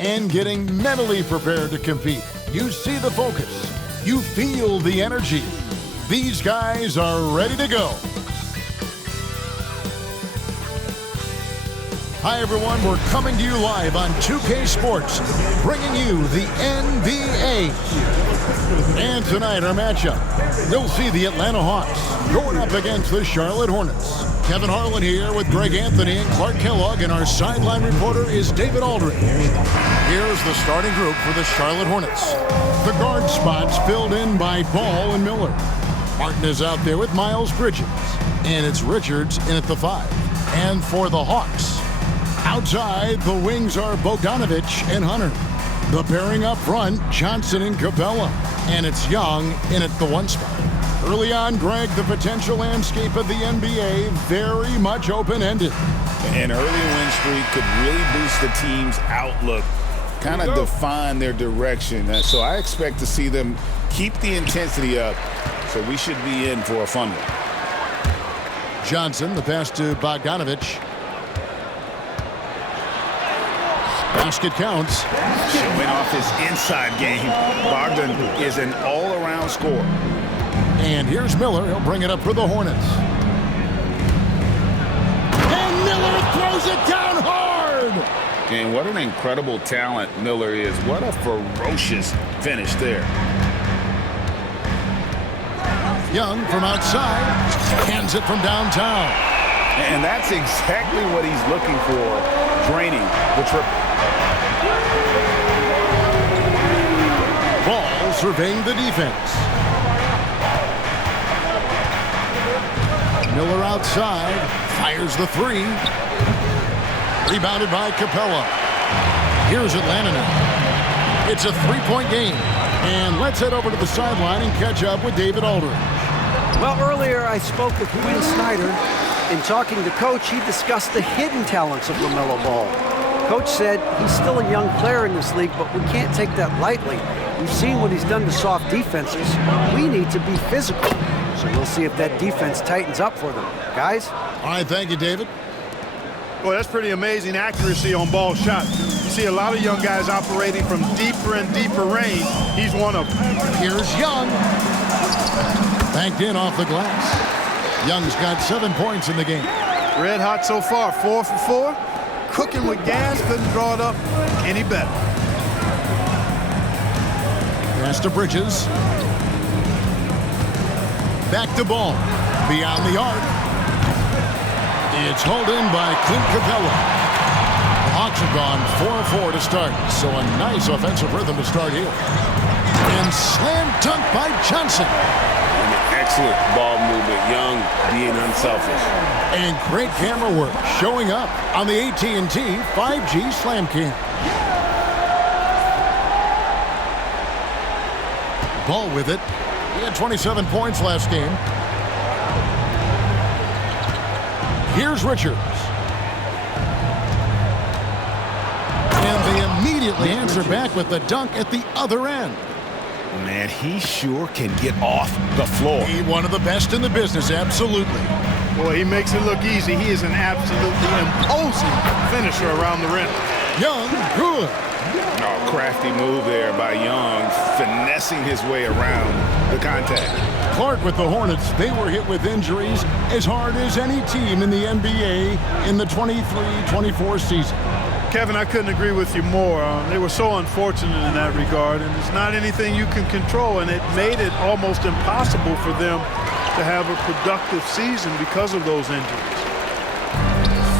and getting mentally prepared to compete. You see the focus. You feel the energy. These guys are ready to go. Hi, everyone. We're coming to you live on 2K Sports, bringing you the NBA. And tonight, our matchup, you'll see the Atlanta Hawks going up against the Charlotte Hornets. Kevin Harlan here with Greg Anthony and Clark Kellogg, and our sideline reporter is David Aldridge. Here's the starting group for the Charlotte Hornets. The guard spots filled in by Ball and Miller. Martin is out there with Miles Bridges, and it's Richards in at the 5. And for the Hawks, outside, the wings are Bogdanovich and Hunter. The pairing up front, Johnson and Capella. And it's Young in at the 1 spot. Early on, Greg, the potential landscape of the NBA very much open-ended. An early win streak could really boost the team's outlook, kind of define their direction. So I expect to see them keep the intensity up, so we should be in for a fun one. Johnson, the pass to Bogdanovich. Basket counts. Showing off his inside game. Bogdan is an all-around scorer. And here's Miller. He'll bring it up for the Hornets. And Miller throws it down hard. And what an incredible talent Miller is. What a ferocious finish there. Young from outside. Hands it from downtown. And that's exactly what he's looking for. Draining the triple. Ball surveying the defense. Miller outside, fires the 3. Rebounded by Capella. Here's Atlanta now. It's a 3-point game. And let's head over to the sideline and catch up with David Aldridge. Well, earlier I spoke with Quinn Snyder. In talking to Coach, he discussed the hidden talents of LaMelo Ball. Coach said he's still a young player in this league, but we can't take that lightly. We've seen what he's done to soft defenses. We need to be physical. So we'll see if that defense tightens up for them. Guys? All right, thank you, David. Well, that's pretty amazing accuracy on ball shots. You see a lot of young guys operating from deeper and deeper range. He's one of them. Here's Young. Banked in off the glass. Young's got 7 points in the game. Red hot so far, 4 for 4. Cooking with gas, couldn't draw it up any better. Pass to Bridges. Back to Ball. Beyond the arc. It's hauled in by Clint Capella. The Hawks have gone 4-4 to start, so a nice offensive rhythm to start here. And slam dunk by Johnson. And an excellent ball movement. Young being unselfish. And great camera work showing up on the AT&T 5G Slam Cam. Ball with it. He had 27 points last game. Here's Richards. And they immediately answer back with the dunk at the other end. Man, he sure can get off the floor. He's one of the best in the business, absolutely. Boy, he makes it look easy. He is an absolutely imposing finisher around the rim. Young, good. Oh, crafty move there by Young, finessing his way around the contact. Clark with the Hornets, they were hit with injuries as hard as any team in the NBA in the 23-24 season. Kevin, I couldn't agree with you more. They were so unfortunate in that regard, and it's not anything you can control, and it made it almost impossible for them to have a productive season because of those injuries.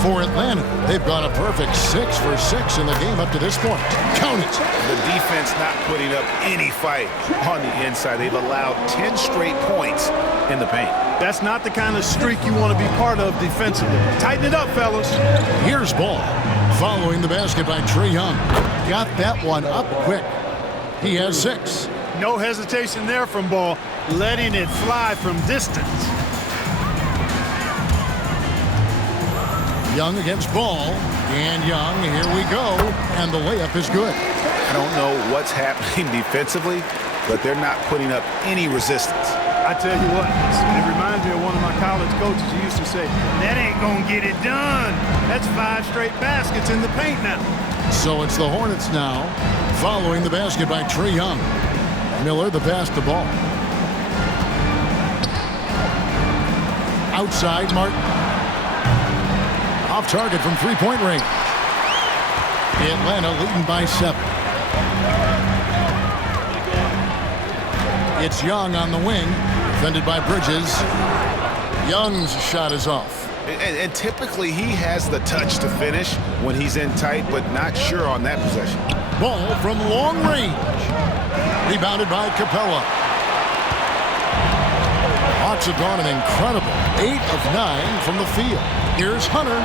For Atlanta, they've gone a perfect 6 for 6 in the game up to this point. Count it. The defense not putting up any fight on the inside. They've allowed 10 straight points in the paint. That's not the kind of streak you want to be part of defensively. Tighten it up, fellas. Here's Ball. Following the basket by Trae Young. Got that one up quick. He has 6. No hesitation there from Ball, letting it fly from distance. Young against Ball. And Young, here we go. And the layup is good. I don't know what's happening defensively, but they're not putting up any resistance. I tell you what, it reminds me of one of my college coaches who used to say, that ain't going to get it done. That's 5 straight baskets in the paint now. So it's the Hornets now, following the basket by Trae Young. Miller, the pass to Ball. Outside, Martin. Off target from three-point range. Atlanta leading by 7. It's Young on the wing, defended by Bridges. Young's shot is off. And typically he has the touch to finish when he's in tight, but not sure on that possession. Ball from long range. Rebounded by Capella. Hawks have gone an incredible 8 of 9 from the field. Here's Hunter.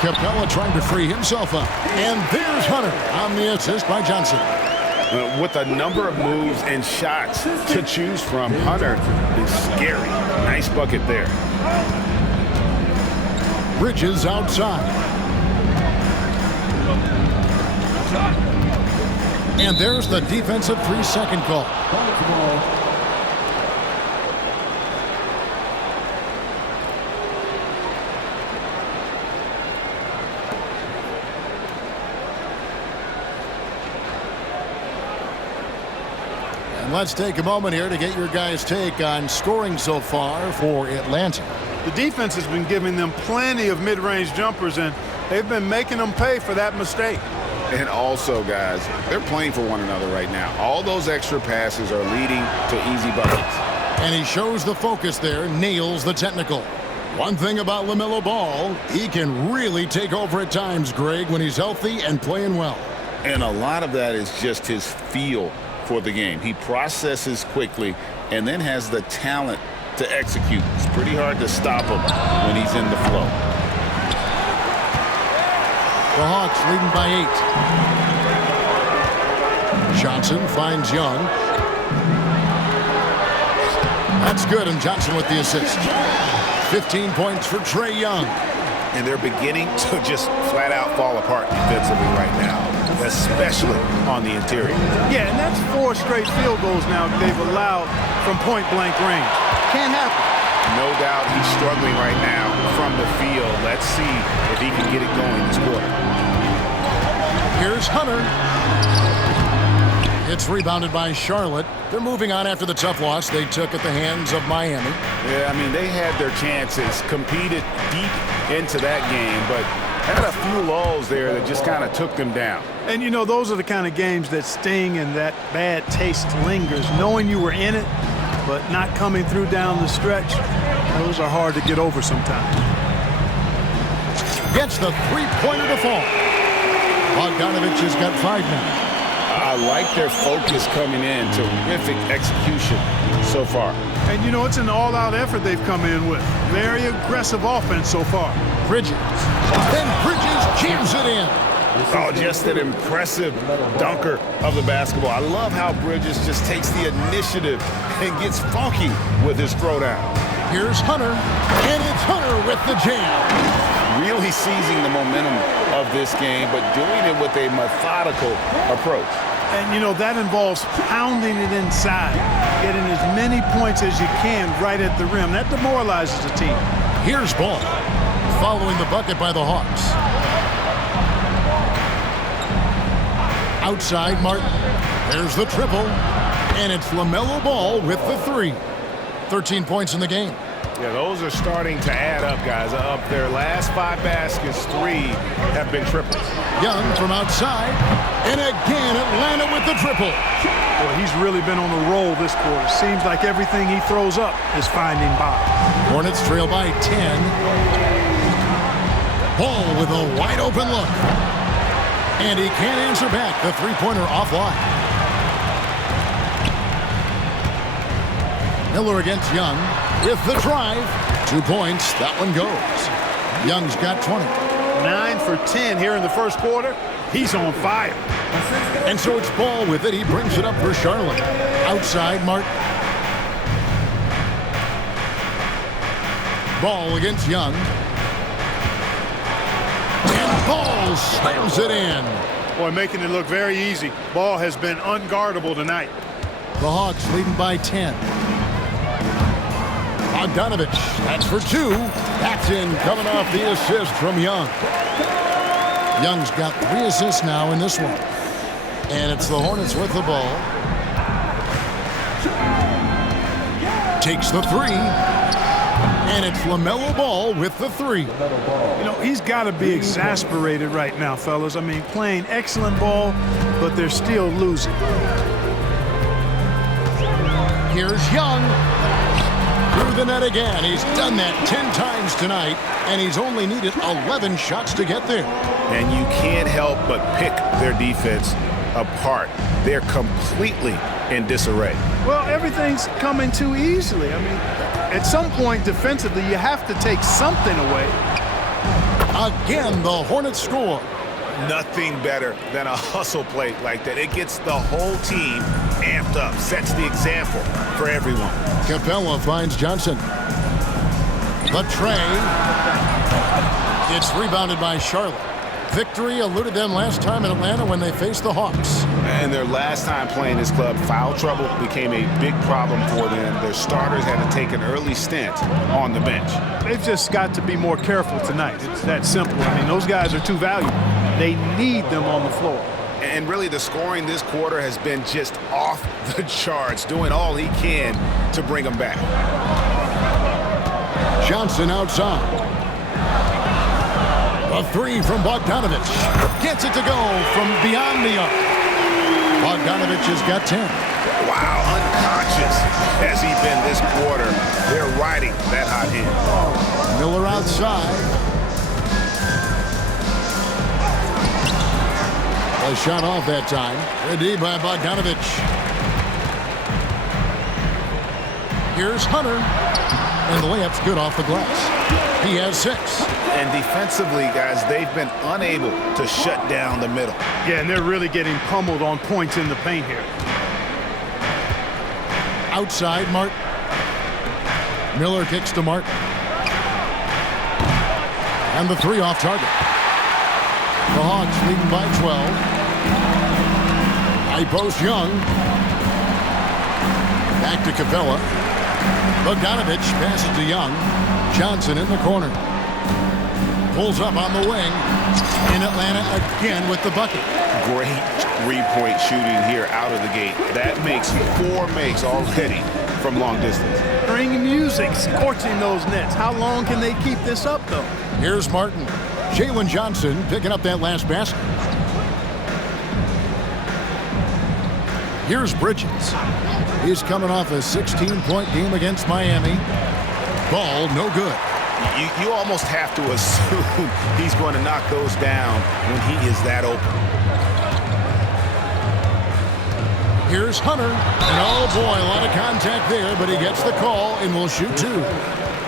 Capella trying to free himself up. And there's Hunter on the assist by Johnson. With a number of moves and shots to choose from, Hunter is scary. Nice bucket there. Bridges outside. And there's the defensive 3-second call. And let's take a moment here to get your guys' take on scoring so far for Atlanta. The defense has been giving them plenty of mid-range jumpers, and they've been making them pay for that mistake. And also, guys, they're playing for one another right now. All those extra passes are leading to easy buckets. And he shows the focus there, nails the technical. One thing about LaMelo Ball, he can really take over at times, Greg, when he's healthy and playing well. And a lot of that is just his feel for the game. He processes quickly and then has the talent to execute. It's pretty hard to stop him when he's in the flow. The Hawks leading by 8. Johnson finds Young. That's good, and Johnson with the assist. 15 points for Trae Young. And they're beginning to just flat out fall apart defensively right now, especially on the interior. Yeah, and that's 4 straight field goals now they've allowed from point-blank range. Can't happen. No doubt he's struggling right now from the field. Let's see if he can get it going this quarter. Here's Hunter. It's rebounded by Charlotte. They're moving on after the tough loss they took at the hands of Miami. Yeah, I mean, they had their chances, competed deep into that game, but had a few lulls there that just kind of took them down. And, you know, those are the kind of games that sting and that bad taste lingers. Knowing you were in it, but not coming through down the stretch, those are hard to get over sometimes. Gets the three-pointer to fall. Bogdanovich has got 5 now. I like their focus coming in. Terrific execution so far. And, you know, it's an all-out effort they've come in with. Very aggressive offense so far. Bridges. Then Bridges jams it in. Oh, just an impressive dunker of the basketball. I love how Bridges just takes the initiative and gets funky with his throwdown. Here's Hunter, and it's Hunter with the jam. Really seizing the momentum of this game, but doing it with a methodical approach. And, you know, that involves pounding it inside, getting as many points as you can right at the rim. That demoralizes the team. Here's Ball, following the bucket by the Hawks. Outside, Martin. There's the triple, and it's LaMelo Ball with the 3. 13 points in the game. Yeah, those are starting to add up, guys. Of their last 5 baskets, 3 have been triples. Young from outside, and again Atlanta with the triple. Well, he's really been on a roll this quarter. Seems like everything he throws up is finding bottom. Hornets trail by 10. Ball with a wide open look. And he can't answer back. The three-pointer offline. Miller against Young. With the drive, 2 points, that one goes. Young's got 20. 9 for 10 here in the first quarter. He's on fire. And so it's Ball with it. He brings it up for Charlotte. Outside, Martin. Ball against Young. And Ball slams it in. Boy, making it look very easy. Ball has been unguardable tonight. The Hawks leading by 10. Bogdanovich, that's for 2. That's in, coming off the assist from Young. Young's got 3 assists now in this one. And it's the Hornets with the ball. Takes the 3. And it's LaMelo Ball with the 3. You know, he's got to be exasperated right now, fellas. I mean, playing excellent ball, but they're still losing. Here's Young. Through the net again. He's done that 10 times tonight, and he's only needed 11 shots to get there. And you can't help but pick their defense apart. They're completely in disarray. Well, everything's coming too easily. I mean, at some point defensively, you have to take something away. Again, the Hornets score. Nothing better than a hustle play like that. It gets the whole team amped up, sets the example for everyone. Capella finds Johnson. The Trae. It's rebounded by Charlotte. Victory eluded them last time in Atlanta when they faced the Hawks. And their last time playing this club, foul trouble became a big problem for them. Their starters had to take an early stint on the bench. They've just got to be more careful tonight. It's that simple. I mean, those guys are too valuable. They need them on the floor. And really, the scoring this quarter has been just off the charts, doing all he can to bring them back. Johnson outside. A 3 from Bogdanovich. Gets it to go from beyond the arc. Bogdanovich has got 10. Wow, unconscious has he been this quarter. They're riding that hot hand. Miller outside. A shot off that time. Good D by Bogdanovich. Here's Hunter. And the layup's good off the glass. He has 6. And defensively, guys, they've been unable to shut down the middle. Yeah, and they're really getting pummeled on points in the paint here. Outside, Martin. Miller kicks to Martin. And the 3 off target. The Hawks leading by 12. High post Young. Back to Capella. Bogdanovich passes to Young. Johnson in the corner. Pulls up on the wing. In Atlanta again with the bucket. Great 3-point shooting here out of the gate. That makes 4 makes already from long distance. Bring music, scorching those nets. How long can they keep this up, though? Here's Martin. Jalen Johnson picking up that last basket. Here's Bridges. He's coming off a 16-point game against Miami. Ball no good. You almost have to assume he's going to knock those down when he is that open. Here's Hunter. And oh boy, a lot of contact there, but he gets the call and will shoot 2.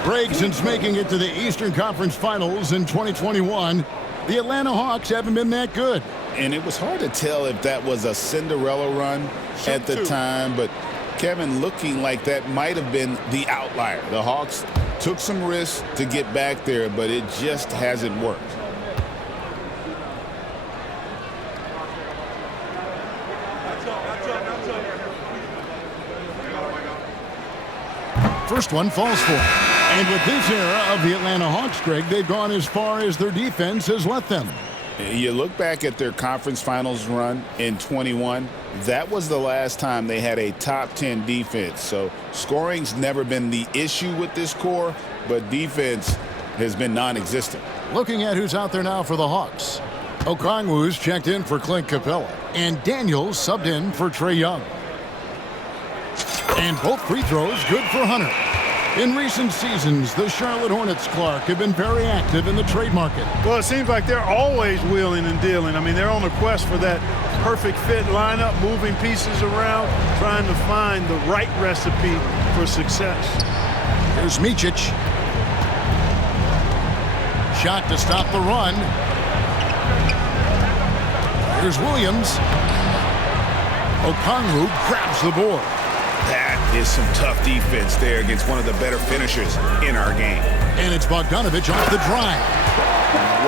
Greg, since making it to the Eastern Conference Finals in 2021, the Atlanta Hawks haven't been that good. And it was hard to tell if that was a Cinderella run at the time, but Kevin, looking like that might have been the outlier. The Hawks took some risks to get back there, but it just hasn't worked. First one falls for. And with this era of the Atlanta Hawks, Greg, they've gone as far as their defense has let them. You look back at their conference finals run in 21, that was the last time they had a top 10 defense. So scoring's never been the issue with this core, but defense has been non-existent. Looking at who's out there now for the Hawks. Okongwu's checked in for Clint Capella, and Daniels subbed in for Trae Young. And both free throws good for Hunter. In recent seasons, the Charlotte Hornets, Clark, have been very active in the trade market. Well, it seems like they're always wheeling and dealing. I mean, they're on a quest for that perfect fit lineup, moving pieces around, trying to find the right recipe for success. Here's Micic. Shot to stop the run. Here's Williams. Okongwu grabs the board. That is some tough defense there against one of the better finishers in our game. And it's Bogdanovich off the drive.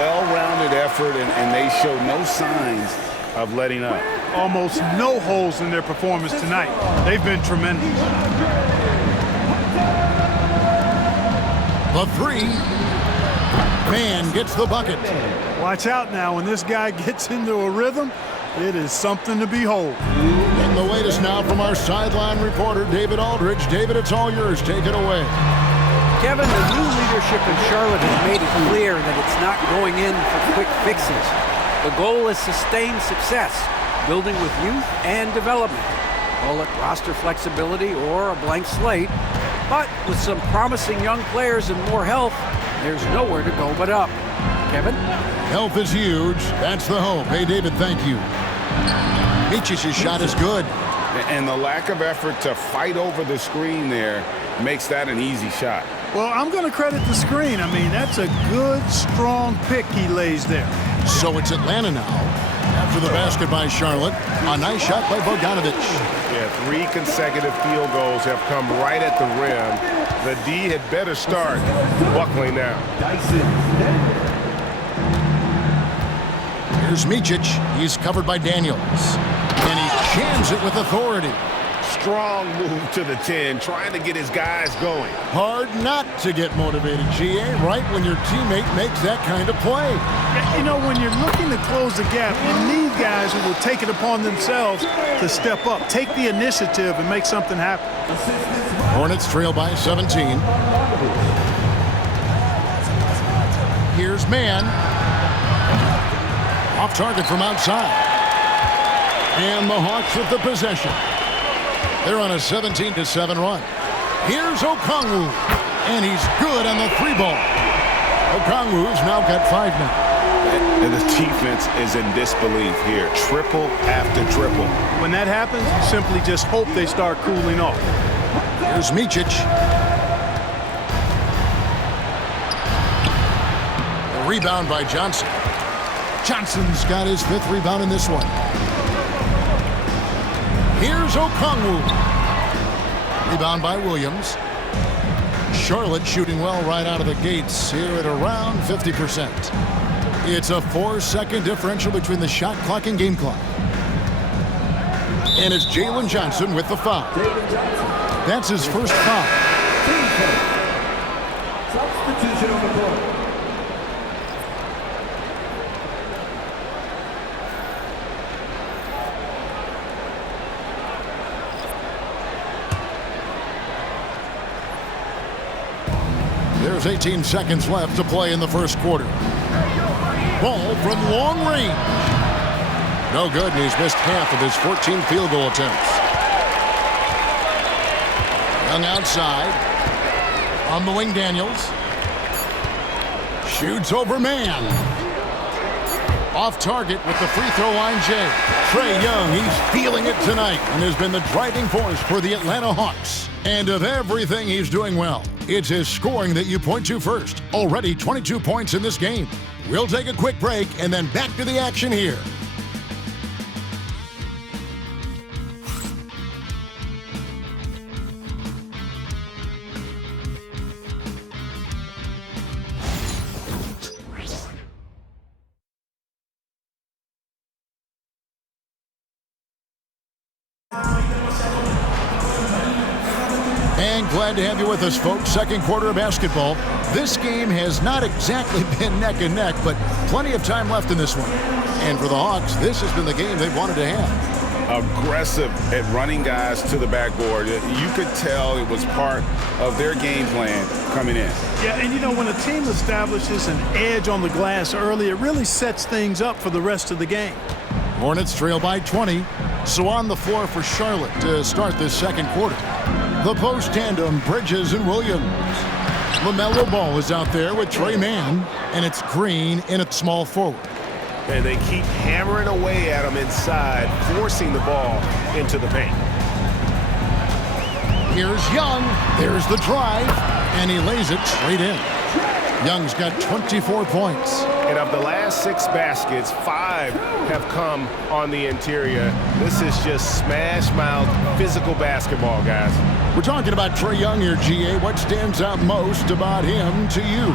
Well-rounded effort, and they show no signs of letting up. Almost no holes in their performance tonight. They've been tremendous. The three. Man gets the bucket. Watch out now. When this guy gets into a rhythm, it is something to behold. And the latest now from our sideline reporter, David Aldridge. David, it's all yours. Take it away. Kevin, the new leadership in Charlotte has made it clear that it's not going in for quick fixes. The goal is sustained success, building with youth and development. Call it roster flexibility or a blank slate. But with some promising young players and more health, there's nowhere to go but up. Kevin? Health is huge. That's the hope. Hey, David, thank you. Micic's shot is good. And the lack of effort to fight over the screen there makes that an easy shot. Well, I'm going to credit the screen. I mean, that's a good, strong pick he lays there. So it's Atlanta now. After the basket by Charlotte, a nice shot by Bogdanovic. Yeah, 3 consecutive field goals have come right at the rim. The D had better start buckling now. Here's Micic. He's covered by Daniels. And he jams it with authority. Strong move to the 10, trying to get his guys going. Hard not to get motivated, GA, right when your teammate makes that kind of play. Yeah, you know, when you're looking to close the gap, you need guys who will take it upon themselves to step up, take the initiative, and make something happen. Hornets trail by 17. Here's Man. Off target from outside. And the Hawks with the possession. They're on a 17-7 run. Here's Okongwu. And he's good on the 3-ball. Okongwu's now got 5 now. And the defense is in disbelief here. Triple after triple. When that happens, you simply just hope they start cooling off. Here's Micic. A rebound by Johnson. Johnson's got his 5th rebound in this one. Here's Okongwu. Rebound by Williams. Charlotte shooting well right out of the gates here at around 50%. It's a 4-second differential between the shot clock and game clock. And it's Jalen Johnson with the foul. That's his first foul. Substitution on the court. There's 18 seconds left to play in the first quarter. Ball from long range. No good, and he's missed half of his 14 field goal attempts. Young outside. On the wing, Daniels. Shoots over Man. Off target with the free throw line, Jay. Trae Young, he's feeling it tonight and has been the driving force for the Atlanta Hawks. And of everything he's doing well, it's his scoring that you point to first. Already 22 points in this game. We'll take a quick break and then back to the action here. And glad to have you with us, folks. Second quarter of basketball. This game has not exactly been neck and neck, but plenty of time left in this one. And for the Hawks, this has been the game they've wanted to have. Aggressive at running guys to the backboard. You could tell it was part of their game plan coming in. Yeah, and you know, when a team establishes an edge on the glass early, it really sets things up for the rest of the game. Hornets trail by 20. So on the floor for Charlotte to start this second quarter. The post tandem, Bridges and Williams. LaMelo Ball is out there with Trae Mann, and it's Green in at small forward. And they keep hammering away at him inside, forcing the ball into the paint. Here's Young. There's the drive, and he lays it straight in. Young's got 24 points. And of the last 6 baskets, 5 have come on the interior. This is just smash-mouth physical basketball, guys. We're talking about Trae Young here, GA. What stands out most about him to you?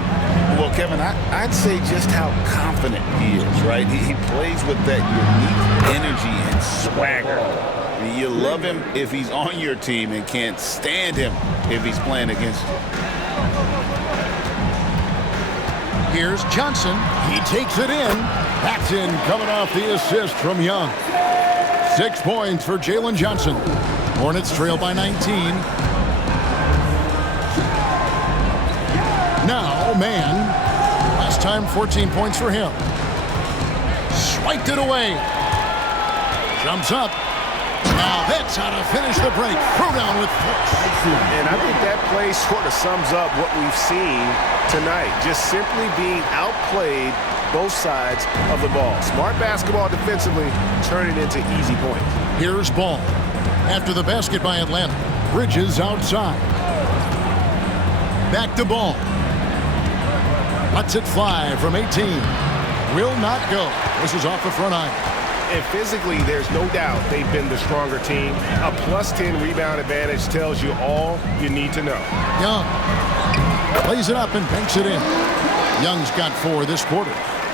Well, Kevin, I'd say just how confident he is, right? He plays with that unique energy and swagger. I mean, you love him if he's on your team and can't stand him if he's playing against you. Here's Johnson. He takes it in. Paxton coming off the assist from Young. 6 points for Jalen Johnson. Hornets trail by 19. Now, man. Last time, 14 points for him. Swiped it away. Jumps up. Now that's how to finish the break. Throw down with force. And I think that play sort of sums up what we've seen tonight. Just simply being outplayed both sides of the ball. Smart basketball defensively, turning into easy points. Here's Ball. After the basket by Atlanta. Bridges outside. Back to Ball. Lets it fly from 18. Will not go. This is off the front iron. And physically, there's no doubt they've been the stronger team. A +10 rebound advantage tells you all you need to know. Young plays it up and banks it in. Young's got 4 this quarter.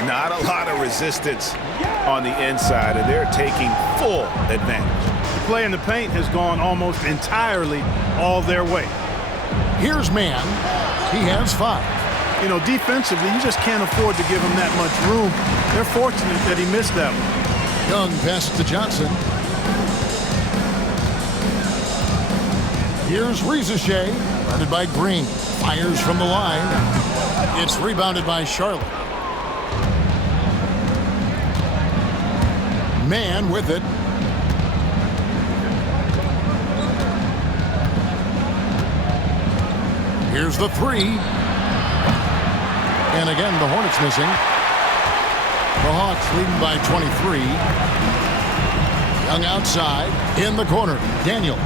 Not a lot of resistance on the inside, and they're taking full advantage. The play in the paint has gone almost entirely all their way. Here's Man. He has 5. You know, defensively, you just can't afford to give him that much room. They're fortunate that he missed that one. Young passes to Johnson. Here's Ricochet, guarded by Green. Fires from the line. It's rebounded by Charlotte. Man with it. Here's the 3. And again, the Hornets missing. The Hawks leading by 23. Young outside. In the corner. Daniels.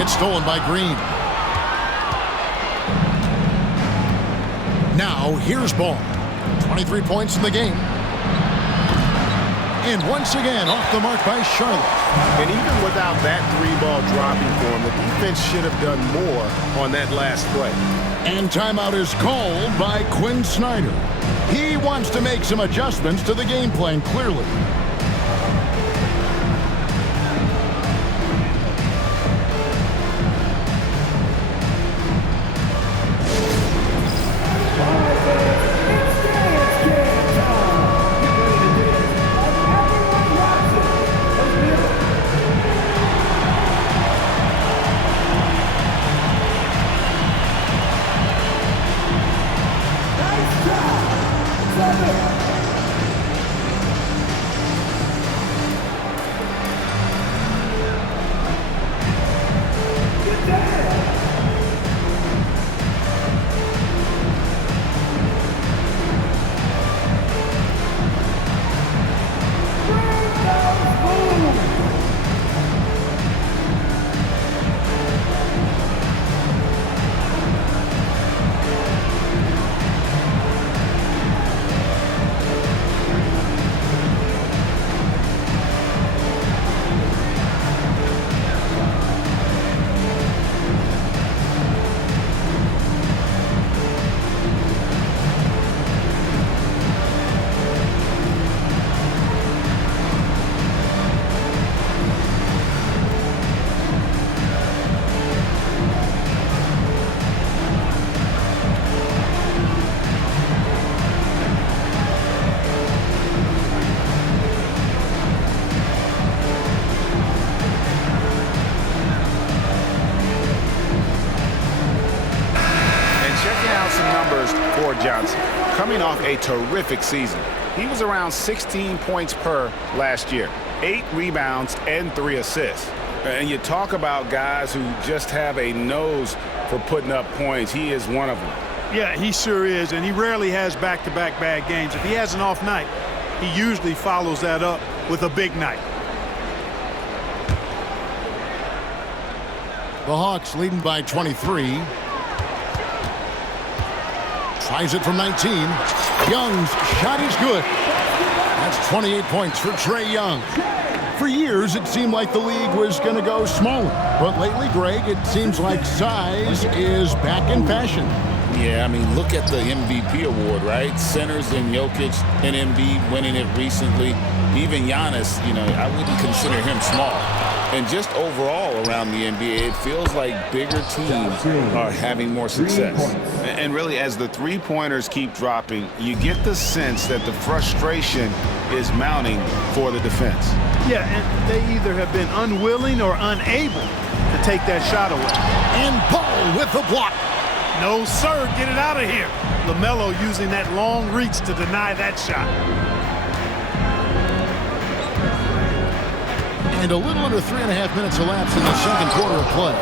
It's stolen by Green. Now, here's Ball. 23 points in the game. And once again, off the mark by Charlotte. And even without that 3-ball dropping for him, the defense should have done more on that last play. And timeout is called by Quinn Snyder. He wants to make some adjustments to the game plan, clearly. Johnson, coming off a terrific season. He was around 16 points per last year, 8 rebounds and 3 assists. And you talk about guys who just have a nose for putting up points. He is one of them. Yeah, he sure is, and he rarely has back-to-back bad games. If he has an off night, he usually follows that up with a big night. The Hawks leading by 23. Flies it from 19. Young's shot is good. That's 28 points for Trae Young. For years, it seemed like the league was going to go smaller. But lately, Greg, it seems like size is back in fashion. Yeah, I mean, look at the MVP award, right? Centers and Jokic and Embiid winning it recently. Even Giannis, I wouldn't consider him small. And just overall around the NBA, it feels like bigger teams are having more success. And really, as the three-pointers keep dropping, you get the sense that the frustration is mounting for the defense. Yeah, and they either have been unwilling or unable to take that shot away. And Ball with the block. No, sir, get it out of here. LaMelo using that long reach to deny that shot. And a little under 3.5 minutes elapsed in the second quarter of play.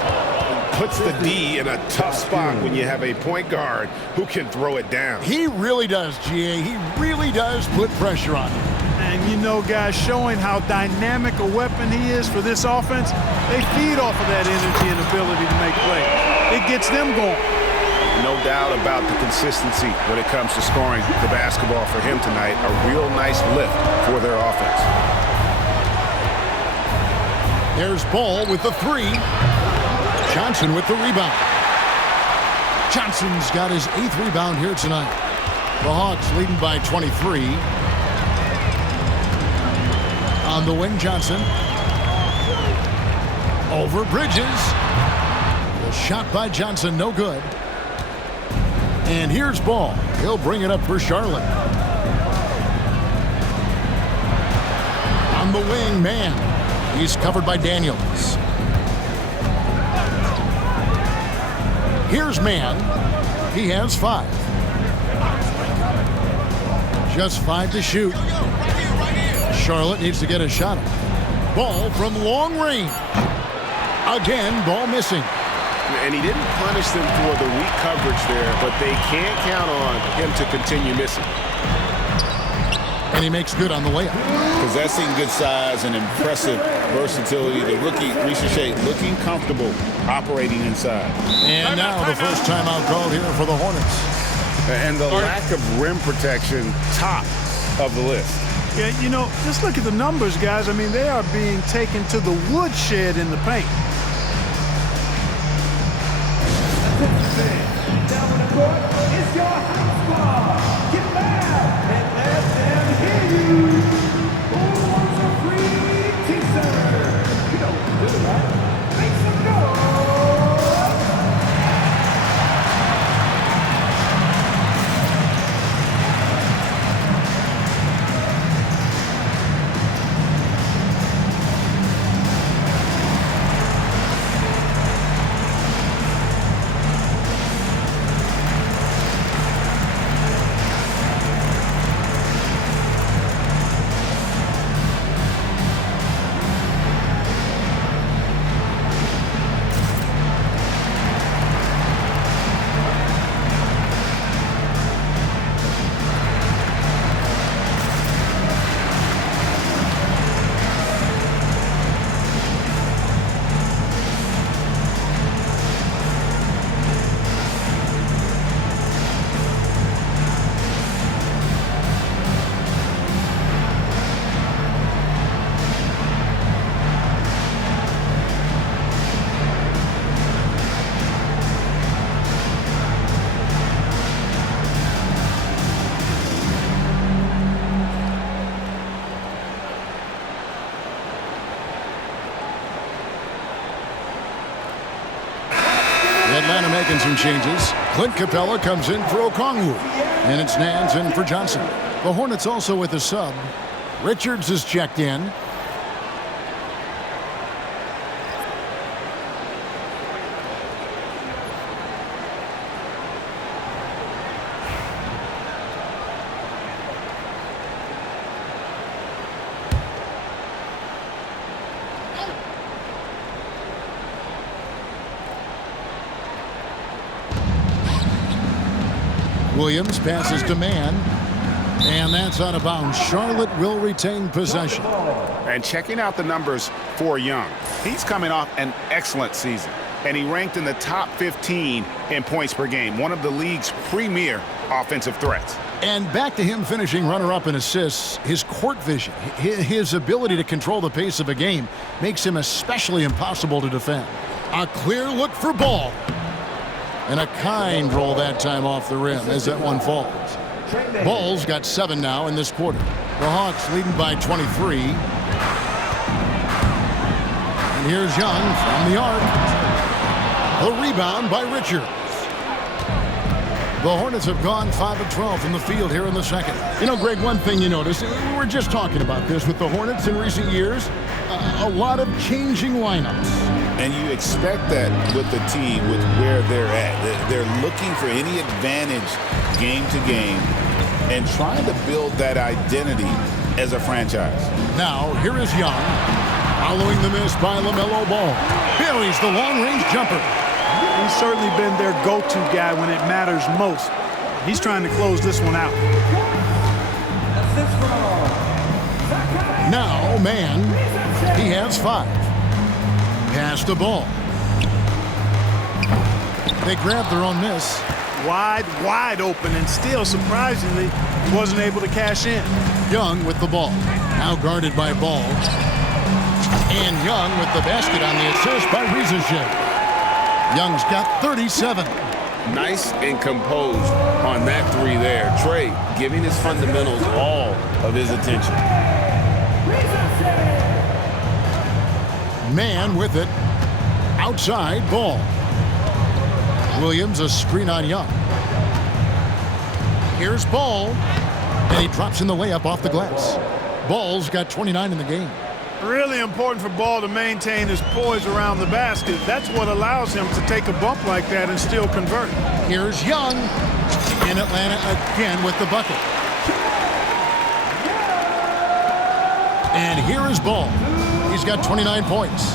Puts the D in a tough spot when you have a point guard who can throw it down. He really does, GA. He really does put pressure on him. And guys, showing how dynamic a weapon he is for this offense, they feed off of that energy and ability to make plays. It gets them going. No doubt about the consistency when it comes to scoring the basketball for him tonight. A real nice lift for their offense. There's Ball with the three. Johnson with the rebound. Johnson's got his 8th rebound here tonight. The Hawks leading by 23. On the wing, Johnson. Over Bridges. The shot by Johnson, no good. And here's Ball. He'll bring it up for Charlotte. On the wing, man. He's covered by Daniels. Here's Man. He has 5. Just 5 to shoot. Charlotte needs to get a shot up. Ball from long range. Again, Ball missing. And he didn't punish them for the weak coverage there, but they can't count on him to continue missing. And he makes good on the layup. Possessing good size and impressive versatility. The rookie, Ricochet, looking comfortable operating inside. And now the first timeout called here for the Hornets. And the lack of rim protection, top of the list. Yeah, just look at the numbers, guys. I mean, they are being taken to the woodshed in the paint. Down the court is your house squad. Get loud and let them hear you. Who wants a free t-shirt? You know what to do, right? Make some noise. Atlanta making some changes. Clint Capella comes in for Okongwu. And it's Nance in for Johnson. The Hornets also with a sub. Richards is checked in. Williams passes to Man. And that's out of bounds. Charlotte will retain possession. And checking out the numbers for Young. He's coming off an excellent season. and he ranked in the top 15 in points per game, one of the league's premier offensive threats. And back to him finishing runner-up in assists, his court vision, his ability to control the pace of a game makes him especially impossible to defend. A clear look for Ball. And a kind roll that time off the rim as that one falls. Ball's got 7 now in this quarter. The Hawks leading by 23. And here's Young from the arc. The rebound by Richards. The Hornets have gone 5 of 12 from the field here in the second. You know, Greg, one thing you notice, we were just talking about this with the Hornets in recent years, a lot of changing lineups. And you expect that with the team, with where they're at. They're looking for any advantage game to game and trying to build that identity as a franchise. Now, here is Young, following the miss by LaMelo Ball. Buries the long-range jumper. He's certainly been their go-to guy when it matters most. He's trying to close this one out. Now, man, he has 5. Pass the ball. They grab their own miss. Wide open, and still, surprisingly, wasn't able to cash in. Young with the ball. Now guarded by Ball. And Young with the basket on the assist by Ricochet. Young's got 37. Nice and composed on that 3 there. Trae giving his fundamentals all of his attention. Man with it. Outside Ball. Williams a screen on Young. Here's Ball. And he drops in the layup off the glass. Ball's got 29 in the game. Really important for Ball to maintain his poise around the basket. That's what allows him to take a bump like that and still convert. Here's Young in Atlanta again with the bucket. And here is Ball. He's got 29 points.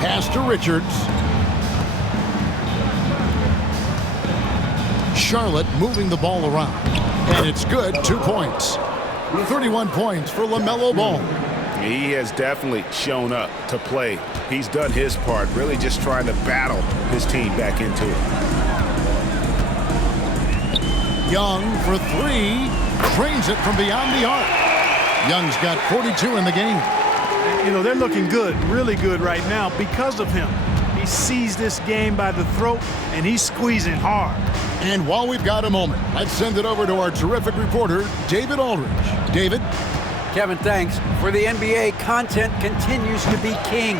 Pass to Richards. Charlotte moving the ball around. And it's good, 2 points. 31 points for LaMelo Ball. He has definitely shown up to play. He's done his part, really just trying to battle his team back into it. Young for 3. Drains it from beyond the arc. Young's got 42 in the game. You know, they're looking good, really good right now because of him. He sees this game by the throat, and he's squeezing hard. And while we've got a moment, let's send it over to our terrific reporter, David Aldridge. David? Kevin, thanks. For the NBA, content continues to be king.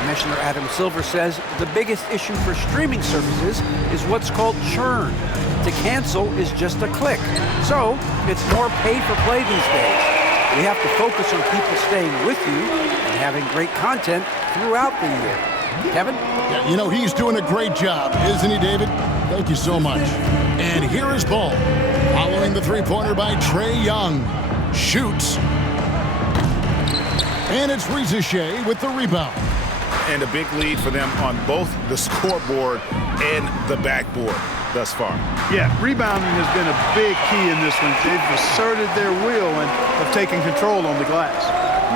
Commissioner Adam Silver says the biggest issue for streaming services is what's called churn. To cancel is just a click. So it's more pay-for-play these days. We have to focus on people staying with you and having great content throughout the year. Kevin? Yeah, you know, he's doing a great job, isn't he, David? Thank you so much. And here is Ball. Following the three-pointer by Trae Young. Shoots. And it's Ricochet with the rebound. And a big lead for them on both the scoreboard and the backboard thus far. Yeah, rebounding has been a big key in this one. They've asserted their will and have taken control on the glass.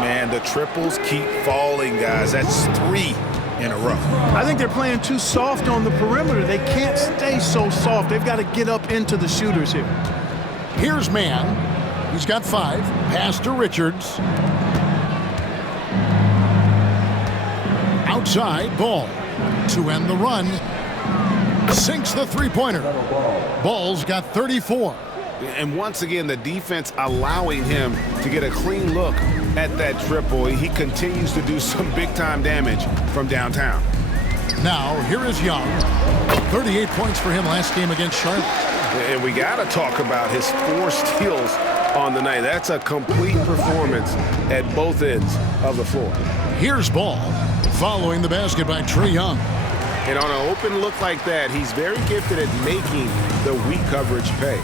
Man, the triples keep falling, guys. That's 3 in a row. I think they're playing too soft on the perimeter. They can't stay so soft. They've got to get up into the shooters here. Here's Man. He's got 5. Pass to Richards. Outside, Ball. To end the run. Sinks the three-pointer. Ball's got 34. And once again, the defense allowing him to get a clean look at that triple. He continues to do some big-time damage from downtown. Now, here is Young. 38 points for him last game against Charlotte. And we got to talk about his 4 steals on the night. That's a complete performance at both ends of the floor. Here's Ball. Following the basket by Trae Young. And on an open look like that, he's very gifted at making the weak coverage pay.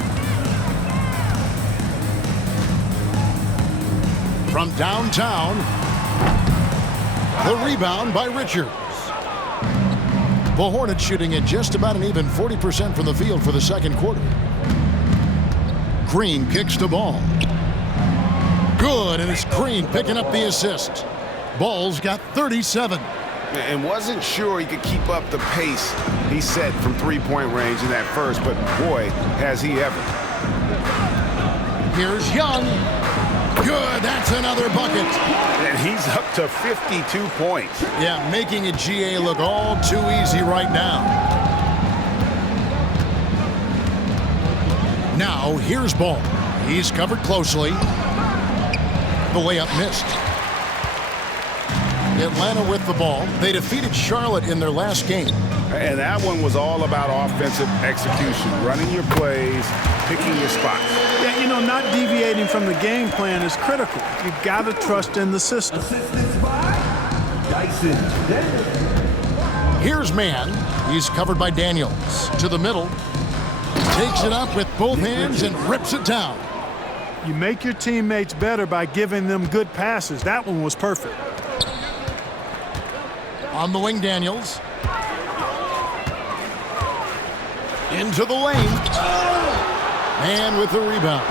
From downtown, the rebound by Richards. The Hornets shooting at just about an even 40% from the field for the second quarter. Green kicks the ball. Good, and it's Green picking up the assist. Ball's got 37. And wasn't sure he could keep up the pace he set from three-point range in that first, but boy, has he ever. Here's Young. Good, that's another bucket. And he's up to 52 points. Yeah, making a GA look all too easy right now. Now, here's Ball. He's covered closely. The layup missed. Atlanta with the ball. They defeated Charlotte in their last game. And that one was all about offensive execution, running your plays, picking your spots. Yeah, you know, not deviating from the game plan is critical. You've got to trust in the system. Here's Man. He's covered by Daniels. To the middle. Takes it up with both hands and rips it down. You make your teammates better by giving them good passes. That one was perfect. On the wing, Daniels. Into the lane. Man with the rebound.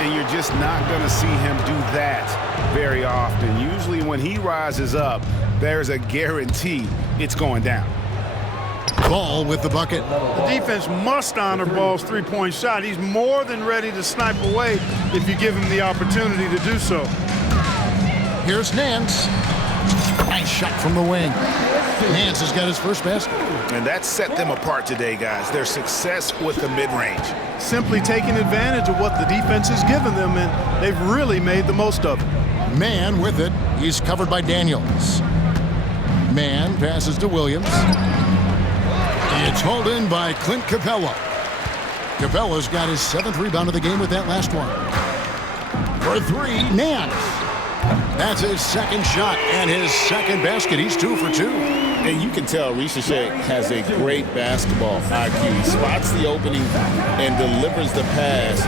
And you're just not going to see him do that very often. Usually when he rises up, there's a guarantee it's going down. Ball with the bucket. The defense must honor Ball's three-point shot. He's more than ready to snipe away if you give him the opportunity to do so. Here's Nance. Nice shot from the wing. Nance has got his first basket. And that set them apart today, guys. Their success with the mid-range. Simply taking advantage of what the defense has given them, and they've really made the most of it. Man with it. He's covered by Daniels. Man passes to Williams. It's hauled in by Clint Capella. Capella's got his 7th rebound of the game with that last one. For 3, Nance. That's his second shot and his second basket. He's 2 for 2. And you can tell Shea has a great basketball IQ. He spots the opening and delivers the pass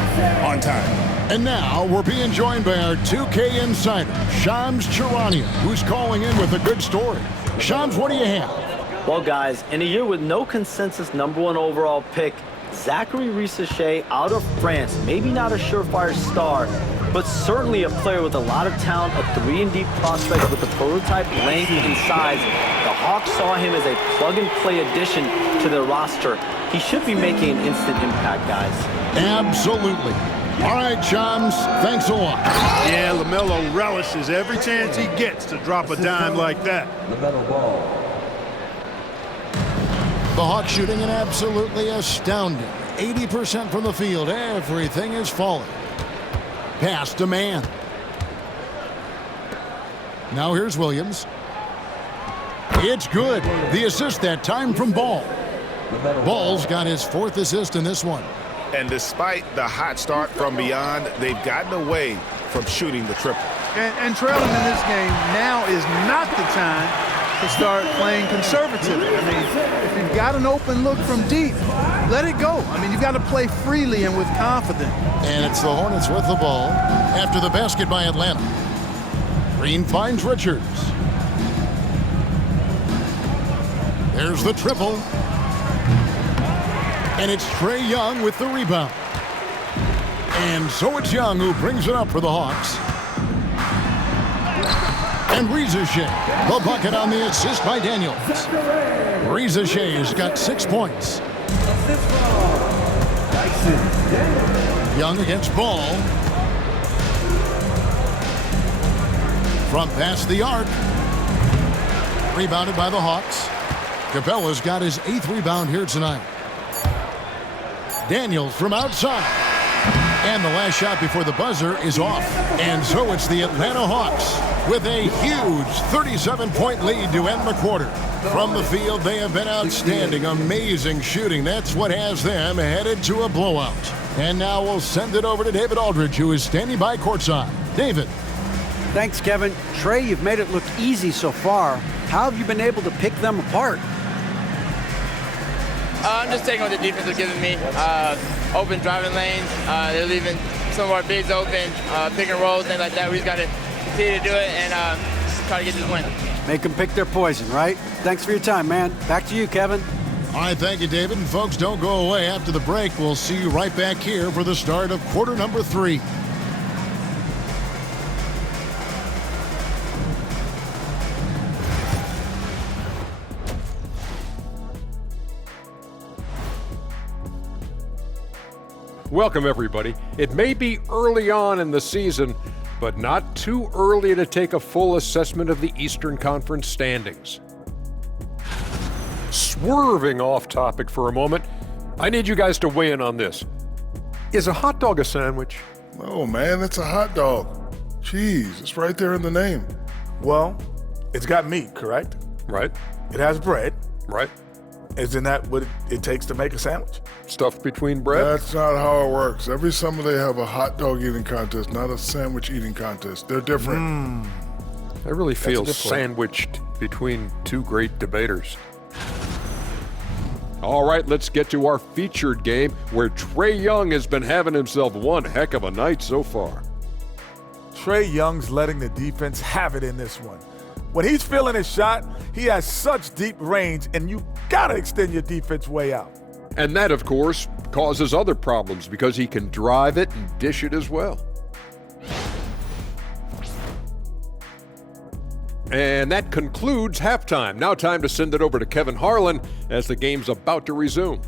on time. And now we're being joined by our 2K insider, Shams Charania, who's calling in with a good story. Shams, what do you have? Well, guys, in a year with no consensus #1 overall pick, Zachary Shea out of France, maybe not a surefire star, but certainly a player with a lot of talent, a 3-and-D prospect with the prototype length and size. The Hawks saw him as a plug-and-play addition to their roster. He should be making an instant impact, guys. Absolutely. All right, Shams, thanks a lot. Yeah, LaMelo relishes every chance he gets to drop a dime like that. LaMelo Ball. The Hawks shooting an absolutely astounding 80% from the field. Everything is falling. Pass to Man. Now here's Williams. It's good. The assist that time from Ball. Ball's got his 4th assist in this one. And despite the hot start from beyond, they've gotten away from shooting the triple. And trailing in this game now is not the time to start playing conservatively. I mean, if you've got an open look from deep, let it go. I mean, you've got to play freely and with confidence. And it's the Hornets with the ball after the basket by Atlanta. Green finds Richards. There's the triple. And it's Trae Young with the rebound. And so it's Young who brings it up for the Hawks. And Shea, the bucket on the assist by Daniels. Shea's got 6 points. Young against Ball. From past the arc. Rebounded by the Hawks. Capella's got his 8th rebound here tonight. Daniels from outside. And the last shot before the buzzer is off. And so it's the Atlanta Hawks with a huge 37-point lead to end the quarter. From the field, they have been outstanding, amazing shooting. That's what has them headed to a blowout. And now we'll send it over to David Aldridge, who is standing by courtside. David. Thanks, Kevin. Trae, you've made it look easy so far. How have you been able to pick them apart? I'm just taking what the defense is giving me. Open driving lanes. They're leaving some of our bigs open, pick and rolls, things like that. We just got to continue to do it and try to get this win. Make them pick their poison, right? Thanks for your time, man. Back to you, Kevin. All right, thank you, David. And folks, don't go away. After the break, we'll see you right back here for the start of quarter number 3. Welcome, everybody. It may be early on in the season, but not too early to take a full assessment of the Eastern Conference standings. Swerving off topic for a moment, I need you guys to weigh in on this. Is a hot dog a sandwich? Oh, man, it's a hot dog. Cheese, it's right there in the name. Well, it's got meat, correct? Right. It has bread. Right. Isn't that what it takes to make a sandwich? Stuffed between bread? That's not how it works. Every summer they have a hot dog eating contest, not a sandwich eating contest. They're different. I really feel sandwiched between two great debaters. All right, let's get to our featured game where Trae Young has been having himself one heck of a night so far. Trae Young's letting the defense have it in this one. When he's feeling his shot, he has such deep range, and you gotta extend your defense way out. And that, of course, causes other problems because he can drive it and dish it as well. And that concludes halftime. Now time to send it over to Kevin Harlan as the game's about to resume.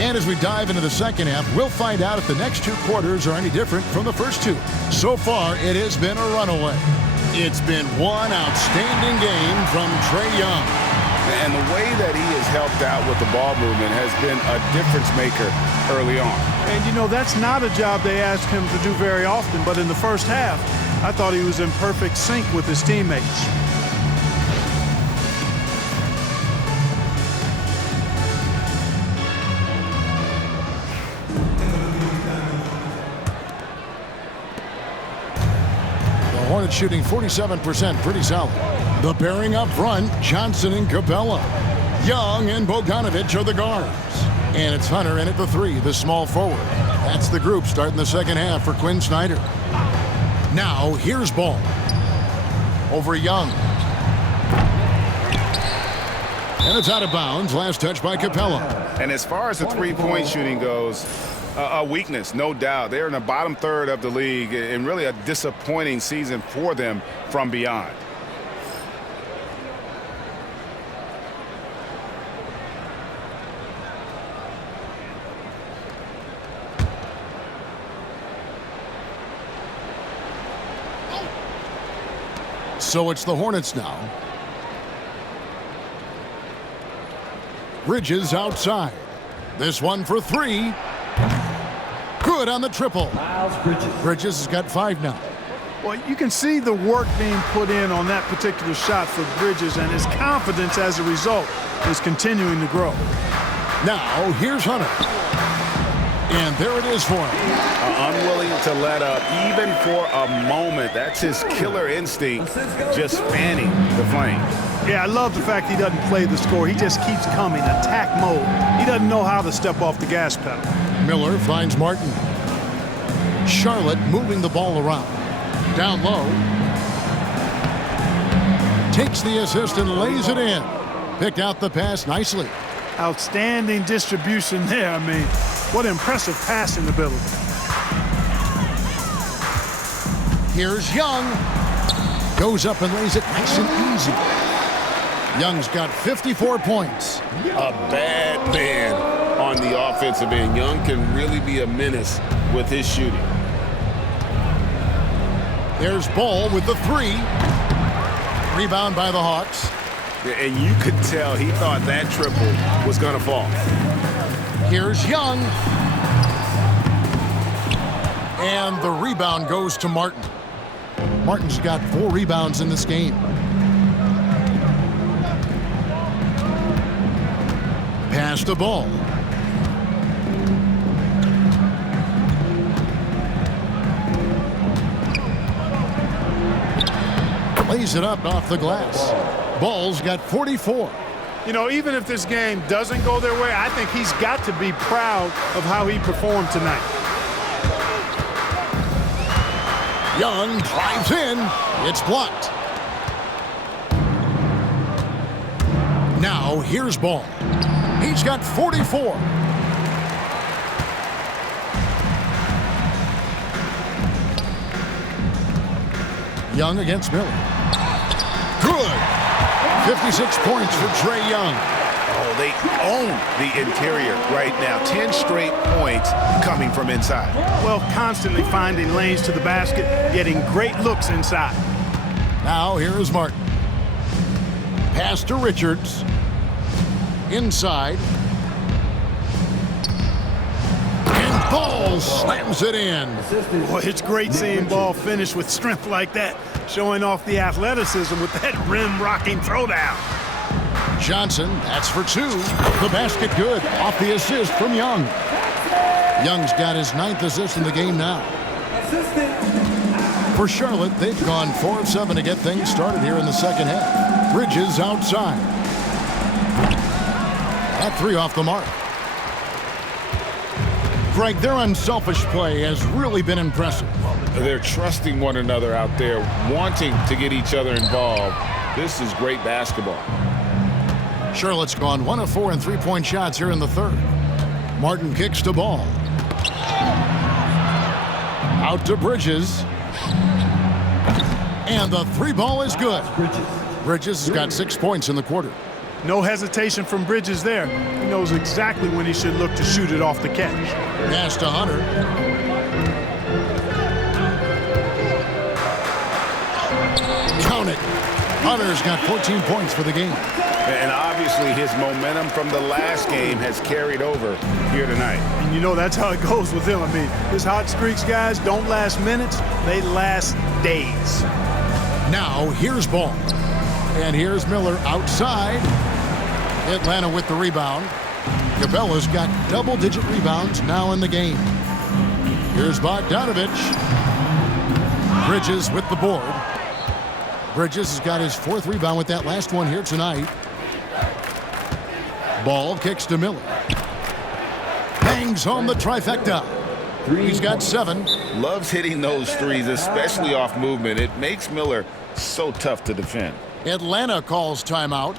And as we dive into the second half, we'll find out if the next two quarters are any different from the first two. So far, it has been a runaway. It's been one outstanding game from Trae Young. And the way that he has helped out with the ball movement has been a difference maker early on. And, you know, that's not a job they ask him to do very often, but in the first half, I thought he was in perfect sync with his teammates. Hornets shooting 47%, pretty solid. The pairing up front, Johnson and Capella. Young and Bogdanovich are the guards. And it's Hunter in at the three, the small forward. That's the group starting the second half for Quinn Snyder. Now, here's Ball. Over Young. And it's out of bounds. Last touch by Capella. And as far as the three-point shooting goes, a weakness, no doubt. They're in the bottom third of the league, and really a disappointing season for them from beyond. So it's the Hornets now. Bridges outside. This one for three. Good on the triple. Bridges has got 5 now. Well, you can see the work being put in on that particular shot for Bridges, and his confidence as a result is continuing to grow. Now, here's Hunter. And there it is for him. Unwilling to let up, even for a moment. That's his killer instinct, just fanning the flame. Yeah, I love the fact he doesn't play the score. He just keeps coming, attack mode. He doesn't know how to step off the gas pedal. Miller finds Martin. Charlotte moving the ball around. Down low. Takes the assist and lays it in. Picked out the pass nicely. Outstanding distribution there. I mean, what impressive passing ability. Here's Young. Goes up and lays it nice and easy. Young's got 54 points. A bad man on the offensive end. Young can really be a menace with his shooting. There's Ball with the three. Rebound by the Hawks. And you could tell he thought that triple was going to fall. Here's Young. And the rebound goes to Martin. Martin's got 4 rebounds in this game. Pass the ball. Lays it up off the glass. Ball's got 44. You know, even if this game doesn't go their way, I think he's got to be proud of how he performed tonight. Young drives in. It's blocked. Now here's Ball. He's got 44. Young against Miller. Good. 56 points for Trae Young. Oh, they own the interior right now. 10 straight points coming from inside. Well, constantly finding lanes to the basket, getting great looks inside. Now here is Martin. Pass to Richards. Inside. And Ball slams it in. Boy, it's great seeing Ball finish with strength like that, showing off the athleticism with that rim-rocking throwdown. Johnson, that's for two. The basket good, off the assist from Young. Young's got his 9th assist in the game now. For Charlotte, they've gone 4 of 7 to get things started here in the second half. Bridges outside. That 3 off the mark. Greg, their unselfish play has really been impressive. They're trusting one another out there, wanting to get each other involved. This is great basketball. Charlotte's gone 1 of 4 in three-point shots here in the third. Martin kicks to Ball. Out to Bridges. And the 3 ball is good. Bridges has got 6 points in the quarter. No hesitation from Bridges there. He knows exactly when he should look to shoot it off the catch. Pass to Hunter. Count it. Hunter's got 14 points for the game. And obviously his momentum from the last game has carried over here tonight. And you know that's how it goes with him. I mean, his hot streaks, guys, don't last minutes. They last days. Now here's Ball. And here's Miller outside. Atlanta with the rebound. Capella's got double-digit rebounds now in the game. Here's Bogdanovich. Bridges with the board. Bridges has got his 4th rebound with that last one here tonight. Ball kicks to Miller. Bangs home the trifecta. He's got 7. Loves hitting those threes, especially off movement. It makes Miller so tough to defend. Atlanta calls timeout.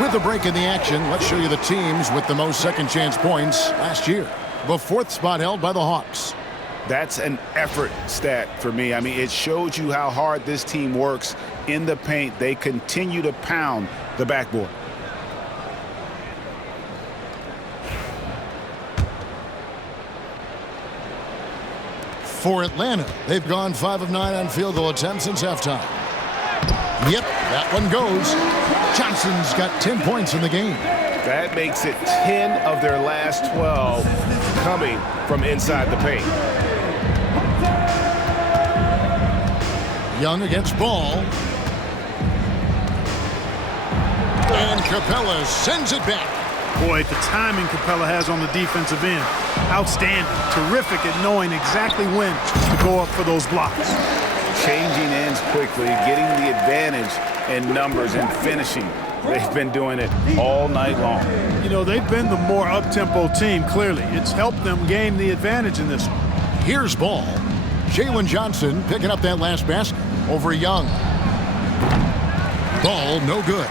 With the break in the action, let's show you the teams with the most second chance points last year. The 4th spot held by the Hawks. That's an effort stat for me. I mean, it shows you how hard this team works in the paint. They continue to pound the backboard. For Atlanta, they've gone 5 of 9 on field goal attempts since halftime. Yep, that one goes. Johnson's got 10 points in the game. That makes it 10 of their last 12 coming from inside the paint. Young against Ball. And Capella sends it back. Boy, the timing Capella has on the defensive end. Outstanding. Terrific at knowing exactly when to go up for those blocks. Changing ends quickly, getting the advantage in numbers and finishing. They've been doing it all night long. You know, they've been the more up-tempo team, clearly. It's helped them gain the advantage in this one. Here's ball. Jalen Johnson picking up that last basket over Young. Ball no good.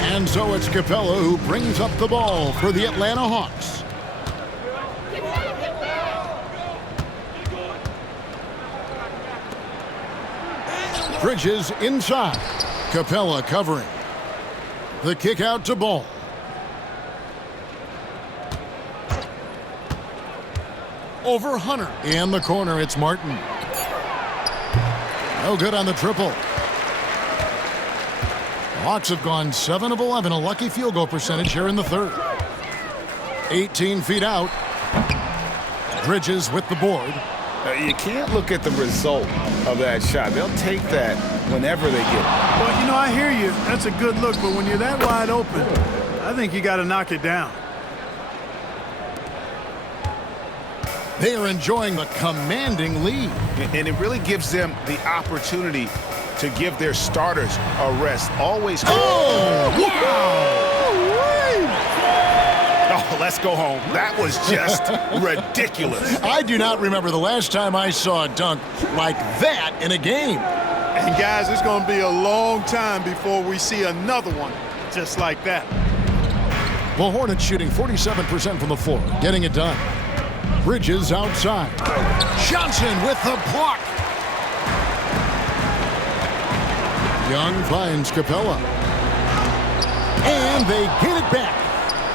And so it's Capella who brings up the ball for the Atlanta Hawks. Bridges inside. Capella covering. The kick out to Ball. Over Hunter. In the corner, it's Martin. No good on the triple. The Hawks have gone 7 of 11, a lucky field goal percentage here in the third. 18 feet out. Bridges with the board. You can't look at the result of that shot. They'll take that whenever they get it. Well, you know, I hear you. That's a good look, but when you're that wide open, I think you got to knock it down. They are enjoying a commanding lead. And it really gives them the opportunity to give their starters a rest. Always. Oh, wow! Oh, let's go home. That was just ridiculous. I do not remember the last time I saw a dunk like that in a game. And guys, it's going to be a long time before we see another one just like that. The Hornets shooting 47% from the floor, getting it done. Bridges outside. Johnson with the block. Young finds Capella. And they get it back.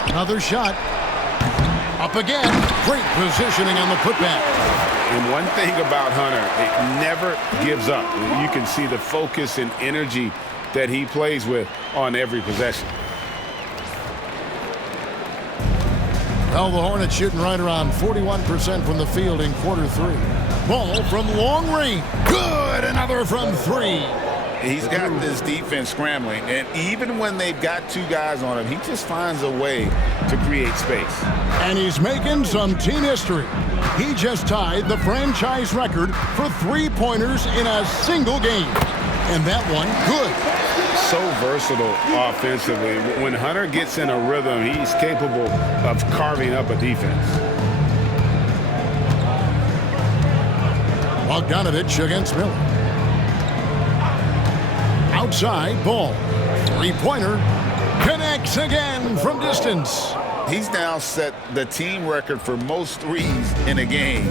Another shot. Up again. Great positioning on the putback. And one thing about Hunter, it never gives up. You can see the focus and energy that he plays with on every possession. Well, the Hornets shooting right around 41% from the field in quarter 3. Ball from long range. Good. Another from 3. He's got this defense scrambling, and even when they've got 2 guys on him, he just finds a way to create space. And he's making some team history. He just tied the franchise record for 3-pointers in a single game. And that one, good. So versatile offensively. When Hunter gets in a rhythm, he's capable of carving up a defense. Bogdanovich against Miller. Outside, Ball. 3-pointer. Connects again from distance. He's now set the team record for most threes in a game.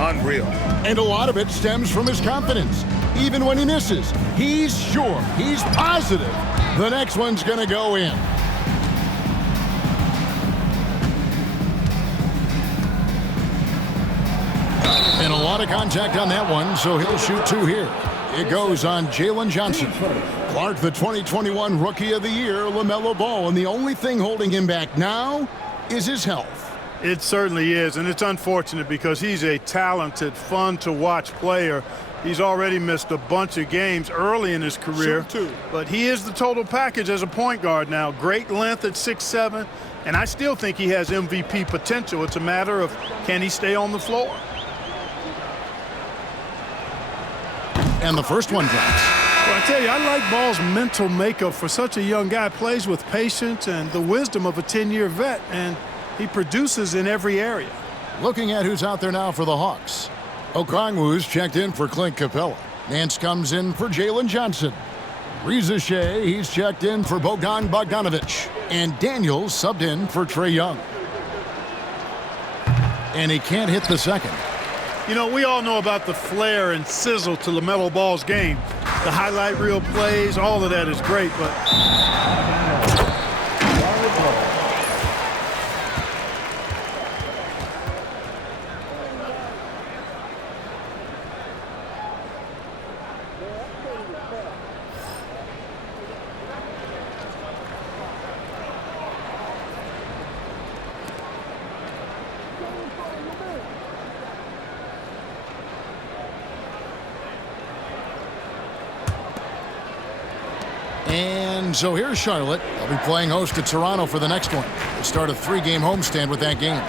Unreal. And a lot of it stems from his confidence. Even when he misses, he's sure, he's positive the next one's going to go in. And a lot of contact on that one, so he'll shoot 2 here. It goes on Jalen Johnson. Clark, the 2021 Rookie of the Year, LaMelo Ball, and the only thing holding him back now is his health. It certainly is, and it's unfortunate because he's a talented, fun-to-watch player. He's already missed a bunch of games early in his career, but he is the total package as a point guard now. Great length at 6'7", and I still think he has MVP potential. It's a matter of can he stay on the floor. And the first one drops. Well, I tell you, I like Ball's mental makeup for such a young guy. Plays with patience and the wisdom of a 10-year vet, and he produces in every area. Looking at who's out there now for the Hawks. Okongwu's checked in for Clint Capella. Nance comes in for Jalen Johnson. Risache, he's checked in for Bogdanovich. And Daniels subbed in for Trae Young. And he can't hit the second. You know, we all know about the flair and sizzle to LaMelo Ball's game. The highlight reel plays, all of that is great, but... And so here's Charlotte. They'll be playing host to Toronto for the next one. They'll start a 3-game homestand with that game.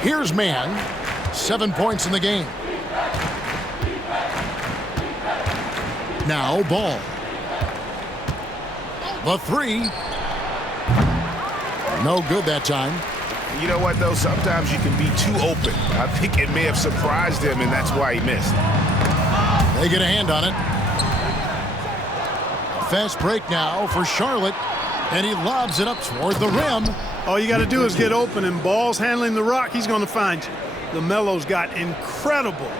Here's Mann. 7 points in the game. now Ball. The three. No good that time. You know what, though? Sometimes you can be too open. I think it may have surprised him, and that's why he missed. They get a hand on it. A fast break now for Charlotte, and he lobs it up toward the rim. All you got to do is get open, and Ball's handling the rock. He's going to find you. LaMelo's got incredible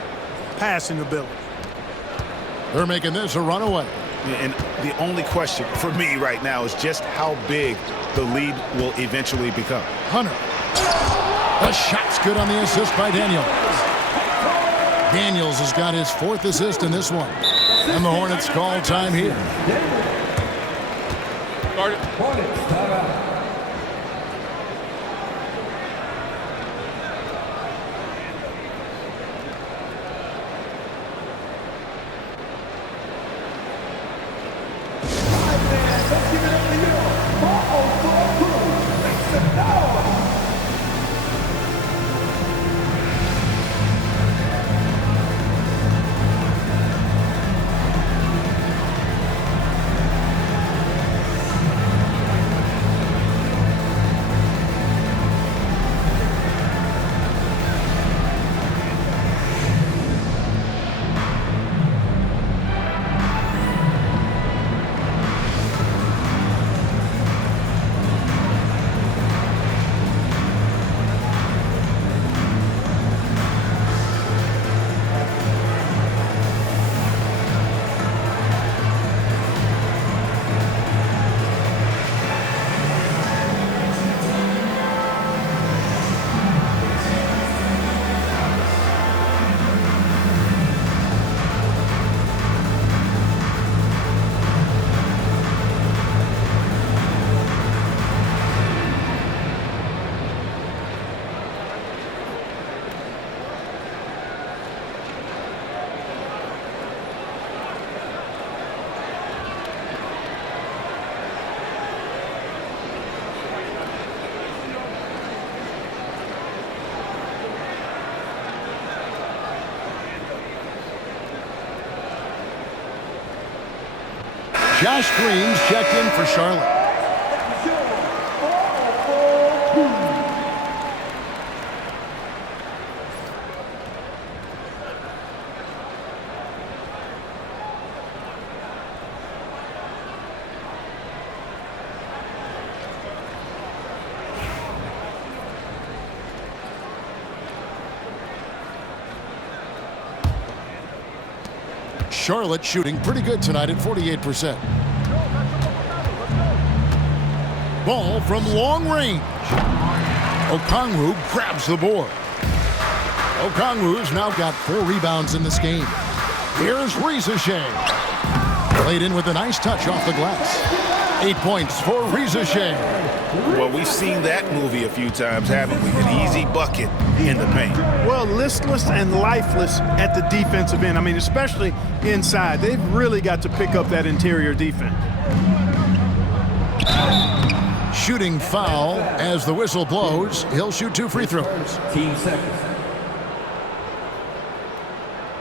passing ability. They're making this a runaway. And the only question for me right now is just how big the lead will eventually become. Hunter. The shot's good on the assist by Daniels. Daniels has got his 4th assist in this one. And the Hornets call time here. Hornets timeout. Josh Green's checked in for Charlotte. Charlotte shooting pretty good tonight at 48%. Ball from long range. Okongwu grabs the board. Okongwu's now got 4 rebounds in this game. Here's Risache. Played in with a nice touch off the glass. 8 points for Risache. Well, we've seen that movie a few times, haven't we? An easy bucket in the paint. Well, listless and lifeless at the defensive end. I mean, especially inside. They've really got to pick up that interior defense. Shooting foul as the whistle blows. He'll shoot 2 free throws. Team seconds.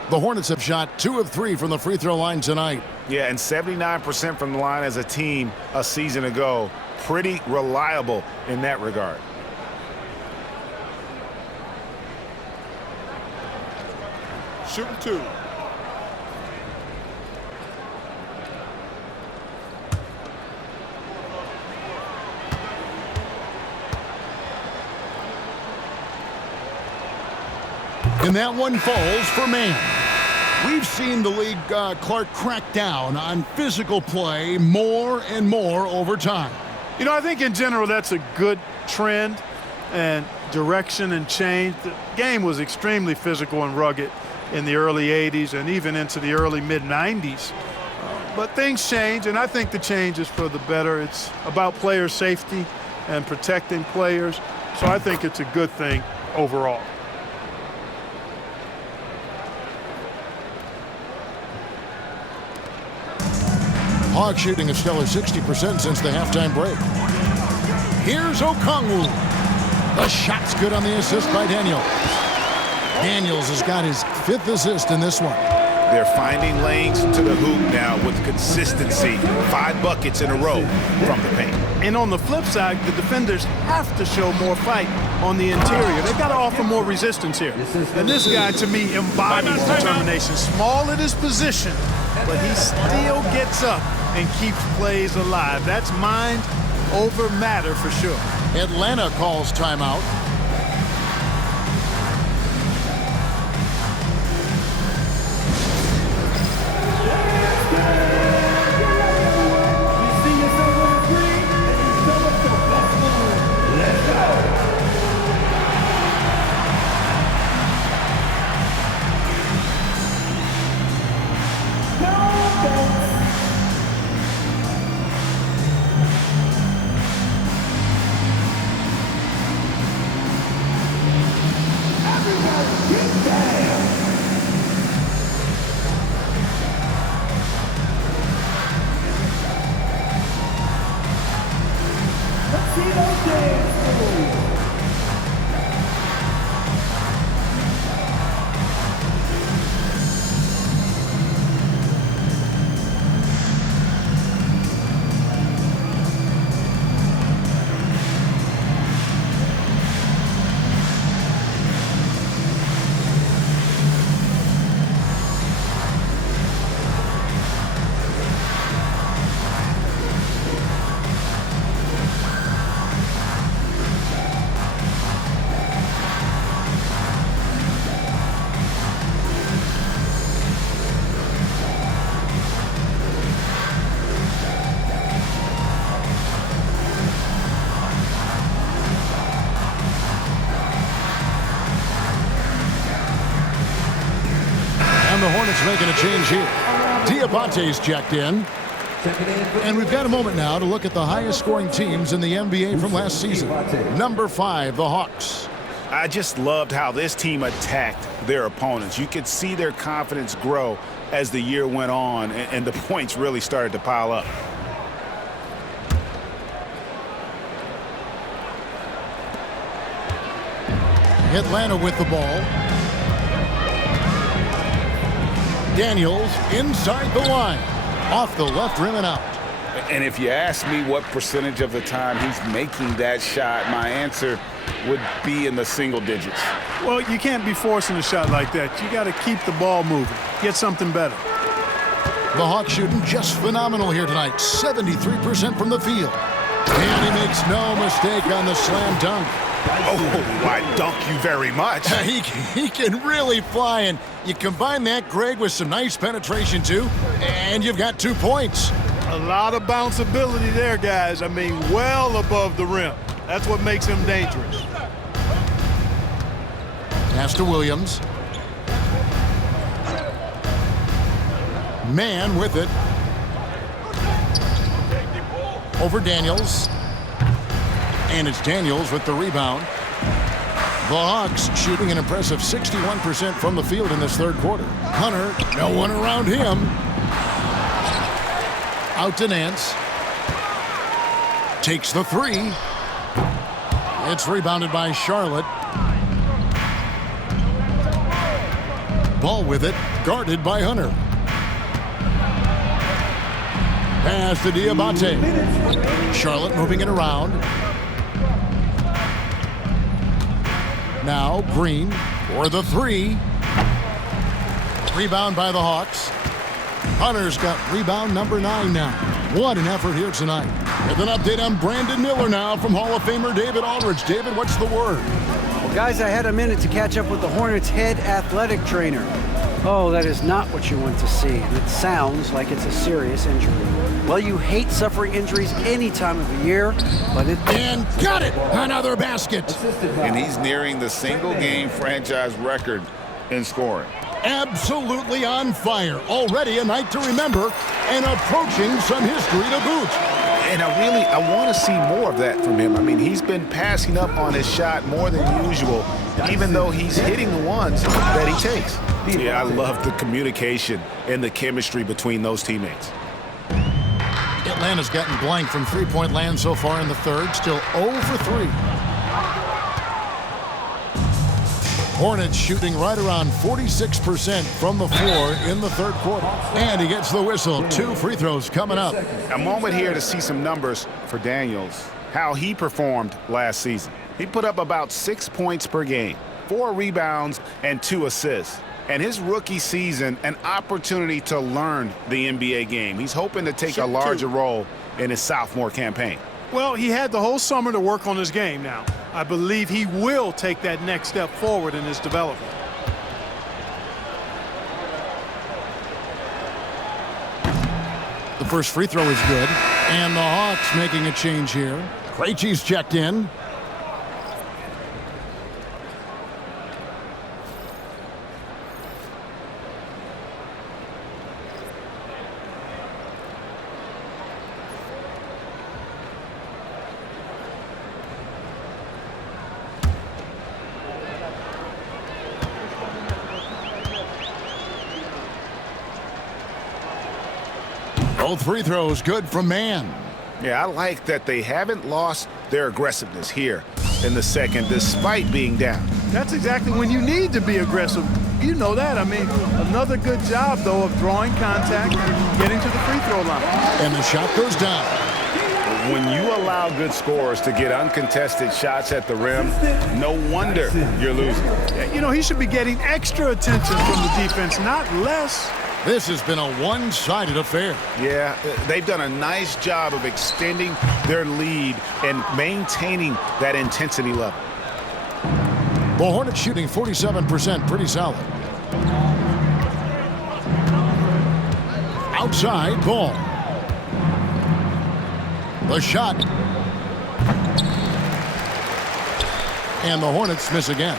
The Hornets have shot 2 of 3 from the free throw line tonight. Yeah, and 79% from the line as a team a season ago. Pretty reliable in that regard. Shooting 2. And that one falls for man. We've seen the league, Clark, crack down on physical play more and more over time. You know, I think in general that's a good trend and direction and change. The game was extremely physical and rugged in the early 80s and even into the early mid-90s. But things change, and I think the change is for the better. It's about player safety and protecting players. So I think it's a good thing overall. Hawks shooting a stellar 60% since the halftime break. Here's Okongwu. The shot's good on the assist by Daniels. Daniels has got his 5th assist in this one. They're finding lanes to the hoop now with consistency. 5 buckets in a row from the paint. And on the flip side, the defenders have to show more fight on the interior. They've got to offer more resistance here. And this guy, to me, embodies determination. Small at his position, but he still gets up and keeps plays alive. That's mind over matter for sure. Atlanta calls timeout. And the Hornets making a change here. Diabate's checked in. And we've got a moment now to look at the highest scoring teams in the NBA from last season. Number 5, the Hawks. I just loved how this team attacked their opponents. You could see their confidence grow as the year went on, and the points really started to pile up. Atlanta with the ball. Daniels inside the line. Off the left rim and out. And if you ask me what percentage of the time he's making that shot, my answer would be in the single digits. Well, you can't be forcing a shot like that. You got to keep the ball moving. Get something better. The Hawks shooting just phenomenal here tonight. 73% from the field. And he makes no mistake on the slam dunk. Oh, I dunk you very much. He can really fly, and you combine that, Greg, with some nice penetration, too, and you've got 2 points. A lot of bounceability there, guys. I mean, well above the rim. That's what makes him dangerous. Pass to Williams. Man with it. Over Daniels. And it's Daniels with the rebound. The Hawks shooting an impressive 61% from the field in this third quarter. Hunter, no one around him. Out to Nance. Takes the 3. It's rebounded by Charlotte. Ball with it, guarded by Hunter. Pass to Diabate. Charlotte moving it around. Now Green for the 3. Rebound by the Hawks. Hunter's got rebound number 9 now. What an effort here tonight. With an update on Brandon Miller now from Hall of Famer David Aldridge. David, what's the word? Well, guys, I had a minute to catch up with the Hornets' head athletic trainer. Oh, that is not what you want to see. And it sounds like it's a serious injury. Well, you hate suffering injuries any time of the year, but it... And got it! Another basket! And he's nearing the single-game franchise record in scoring. Absolutely on fire. Already a night to remember and approaching some history to boot. And I want to see more of that from him. I mean, he's been passing up on his shot more than usual, even though he's hitting the ones that he takes. Yeah, I love the communication and the chemistry between those teammates. Atlanta's gotten blank from three-point land so far in the third. Still 0 for 3. Hornets shooting right around 46% from the floor in the third quarter. And he gets the whistle. 2 free throws coming up. A moment here to see some numbers for Daniels, how he performed last season. He put up about 6 points per game, 4 rebounds, and 2 assists. And his rookie season, an opportunity to learn the NBA game. He's hoping to take a larger role in his sophomore campaign. Well, he had the whole summer to work on his game now. I believe he will take that next step forward in his development. The first free throw is good. And the Hawks making a change here. Krejci's checked in. Both free throws good from Mann. Yeah, I like that they haven't lost their aggressiveness here in the second despite being down. That's exactly when you need to be aggressive. You know that. I mean, another good job, though, of drawing contact and getting to the free throw line. And the shot goes down. When you allow good scorers to get uncontested shots at the rim, no wonder you're losing. You know, he should be getting extra attention from the defense, not less. This has been a one-sided affair. Yeah, they've done a nice job of extending their lead and maintaining that intensity level. The Hornets shooting 47%, pretty solid. Outside ball. The shot. And the Hornets miss again.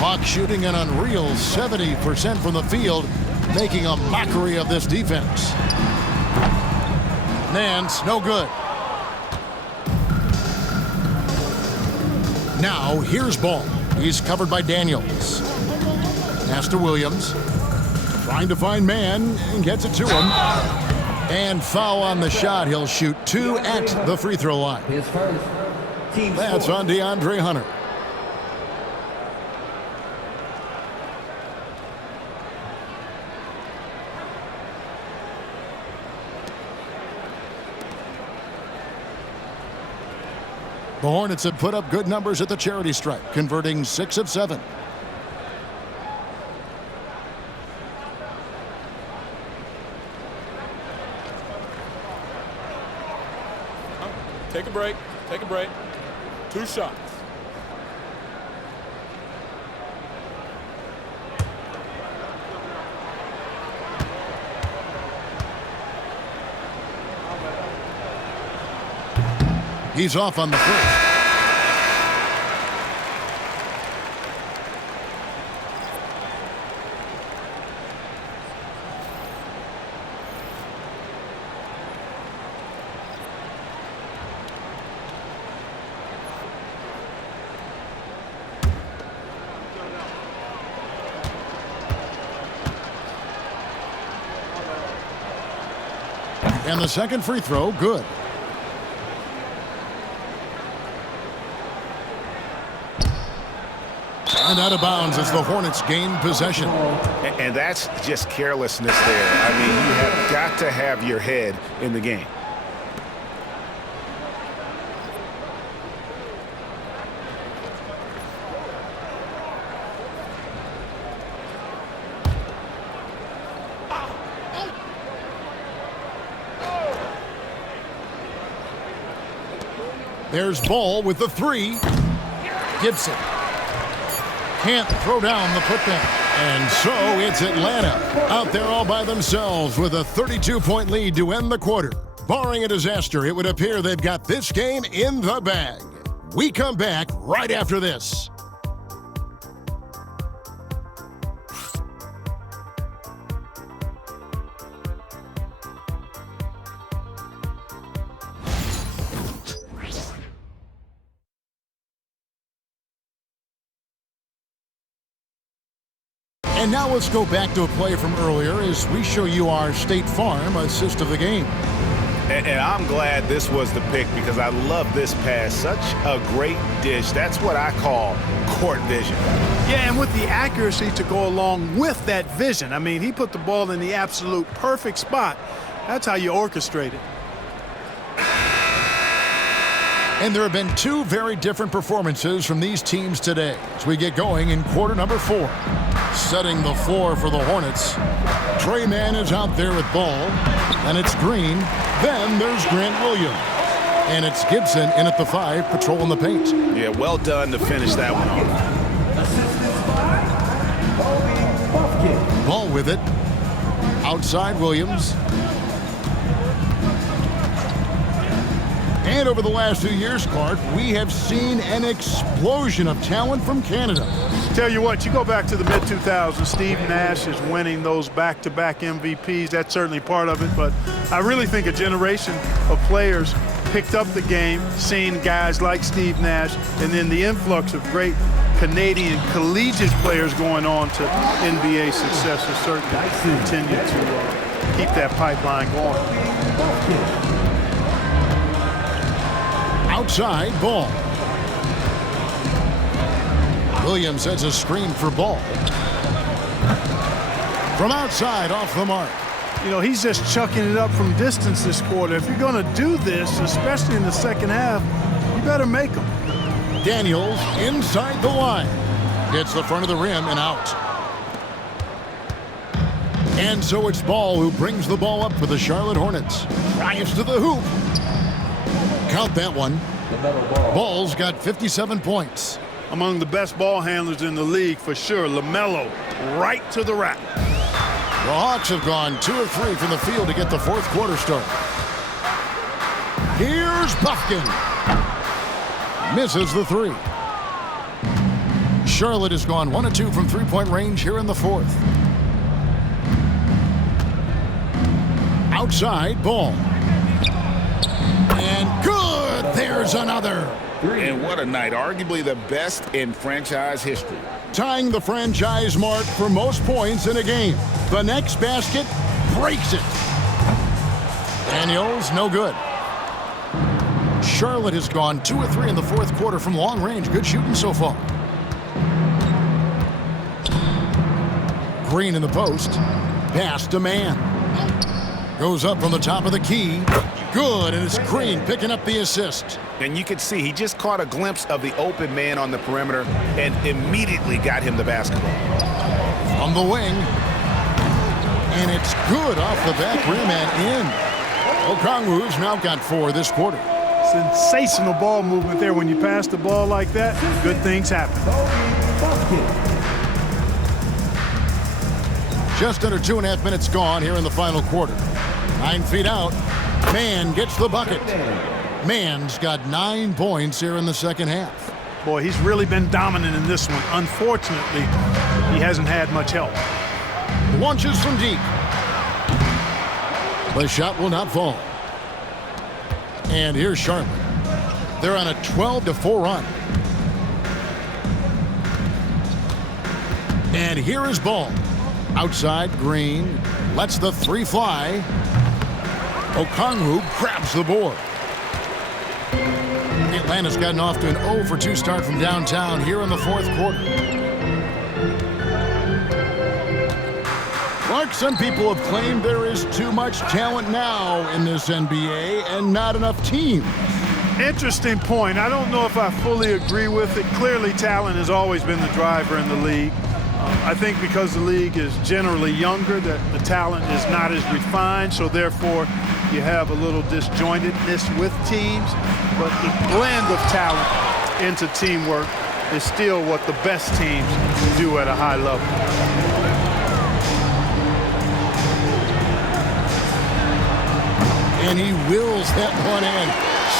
Hawks shooting an unreal 70% from the field, making a mockery of this defense. Nance, no good. Now, here's Ball. He's covered by Daniels. Pass to Williams. Trying to find Mann and gets it to him. And foul on the shot. He'll shoot 2 at the free throw line. That's on DeAndre Hunter. The Hornets have put up good numbers at the charity stripe, converting 6 of 7. Take a break. Take a break. 2 shots. He's off on the first. And the second free throw, good. And out of bounds as the Hornets gain possession. And that's just carelessness there. I mean, you have got to have your head in the game. There's Ball with the 3. Gibson can't throw down the putback. And so it's Atlanta out there all by themselves with a 32-point lead to end the quarter. Barring a disaster, it would appear they've got this game in the bag. We come back right after this. And now let's go back to a play from earlier as we show you our State Farm assist of the game. And I'm glad this was the pick because I love this pass. Such a great dish. That's what I call court vision. Yeah, and with the accuracy to go along with that vision. I mean, he put the ball in the absolute perfect spot. That's how you orchestrate it. And there have been two very different performances from these teams today as we get going in quarter number 4. Setting the floor for the Hornets, Trae is out there with ball, and it's Green. Then there's Grant Williams. And it's Gibson in at the 5, patrolling the paint. Yeah, well done to finish that one off. Ball with it. Outside Williams. And over the last 2 years, Clark, we have seen an explosion of talent from Canada. Tell you what, you go back to the mid-2000s, Steve Nash is winning those back-to-back MVPs. That's certainly part of it, but I really think a generation of players picked up the game, seeing guys like Steve Nash, and then the influx of great Canadian collegiate players going on to NBA success has certainly continued to keep that pipeline going. Outside, Ball. Williams sets a screen for Ball. From outside, off the mark. You know, he's just chucking it up from distance this quarter. If you're going to do this, especially in the second half, you better make them. Daniels inside the line. Hits the front of the rim and out. And so it's Ball who brings the ball up for the Charlotte Hornets. Drives to the hoop. Count that one. Ball's got 57 points. Among the best ball handlers in the league for sure. LaMelo right to the rack. The Hawks have gone 2 of 3 from the field to get the fourth quarter start. Here's Buffkin. Misses the 3. Charlotte has gone 1 of 2 from three-point range here in the fourth. Outside, Ball. And good! There's another. And what a night. Arguably the best in franchise history. Tying the franchise mark for most points in a game. The next basket breaks it. Daniels, no good. Charlotte has gone 2 of 3 in the fourth quarter from long range. Good shooting so far. Green in the post. Pass to Man. Goes up from the top of the key. Good, and it's Green picking up the assist. And you could see he just caught a glimpse of the open man on the perimeter and immediately got him the basketball. From the wing. And it's good off the back rim and in. Okongwu's now got 4 this quarter. Sensational ball movement there. When you pass the ball like that, good things happen. Just under 2.5 minutes gone here in the final quarter. 9 feet out. Man gets the bucket. Man's got 9 points here in the second half. Boy, he's really been dominant in this one. Unfortunately, he hasn't had much help. Launches from deep. The shot will not fall. And here's Charlotte. They're on a 12-4 run. And here is Ball. Outside, Green. Lets the 3 fly. Okongwu grabs the board. Atlanta's gotten off to an 0 for 2 start from downtown here in the fourth quarter. Clark, some people have claimed there is too much talent now in this NBA and not enough teams. Interesting point. I don't know if I fully agree with it. Clearly, talent has always been the driver in the league. I think because the league is generally younger, that the talent is not as refined, so therefore you have a little disjointedness with teams. But the blend of talent into teamwork is still what the best teams do at a high level. And he wills that one in,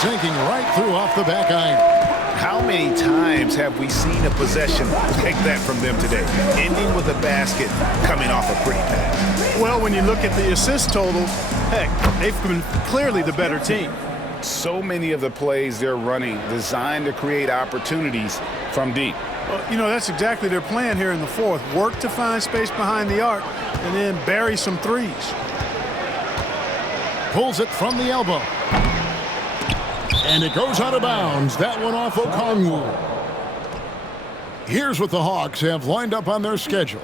sinking right through off the back iron. How many times have we seen a possession like that from them today, ending with a basket coming off a pretty pass? Well, when you look at the assist totals, heck, they've been clearly the better team. So many of the plays they're running designed to create opportunities from deep. Well, you know, that's exactly their plan here in the fourth. Work to find space behind the arc and then bury some threes. Pulls it from the elbow. And it goes out of bounds. That one off Okongwu. Here's what the Hawks have lined up on their schedule.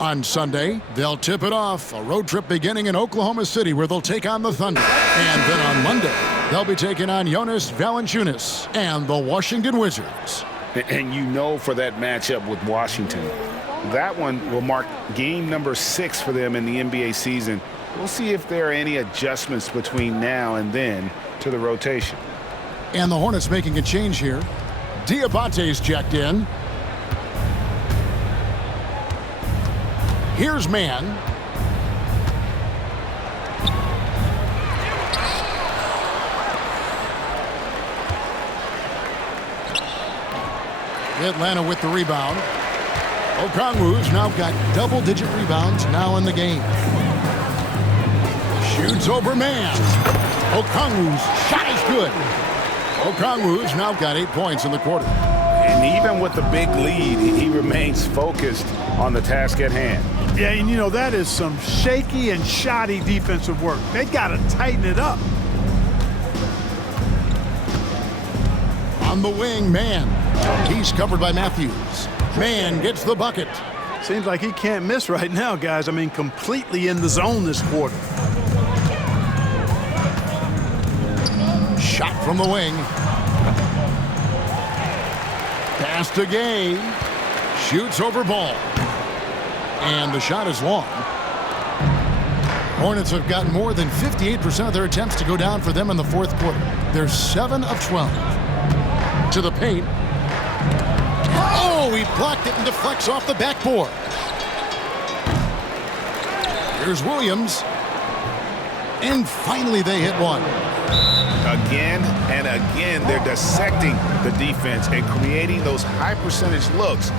On Sunday, they'll tip it off. A road trip beginning in Oklahoma City where they'll take on the Thunder. And then on Monday, they'll be taking on Jonas Valanciunas and the Washington Wizards. And you know, for that matchup with Washington, that one will mark game number 6 for them in the NBA season. We'll see if there are any adjustments between now and then to the rotation. And the Hornets making a change here. Diabate's checked in. Here's Man. Atlanta with the rebound. Okongwu's now got double-digit rebounds now in the game. Shoots over Man. Okongwu's shot is good. Okongwu's now got 8 points in the quarter. And even with the big lead, he remains focused on the task at hand. Yeah, and you know, that is some shaky and shoddy defensive work. They got to tighten it up. On the wing, Man. He's covered by Matthews. Man gets the bucket. Seems like he can't miss right now, guys. I mean, completely in the zone this quarter. Shot from the wing. Pass to Gay. Shoots over Ball. And the shot is long. Hornets have gotten more than 58% of their attempts to go down for them in the fourth quarter. They're 7 of 12. To the paint. Oh, he blocked it and deflects off the backboard. Here's Williams. And finally they hit one. Again and again, they're dissecting the defense and creating those high percentage looks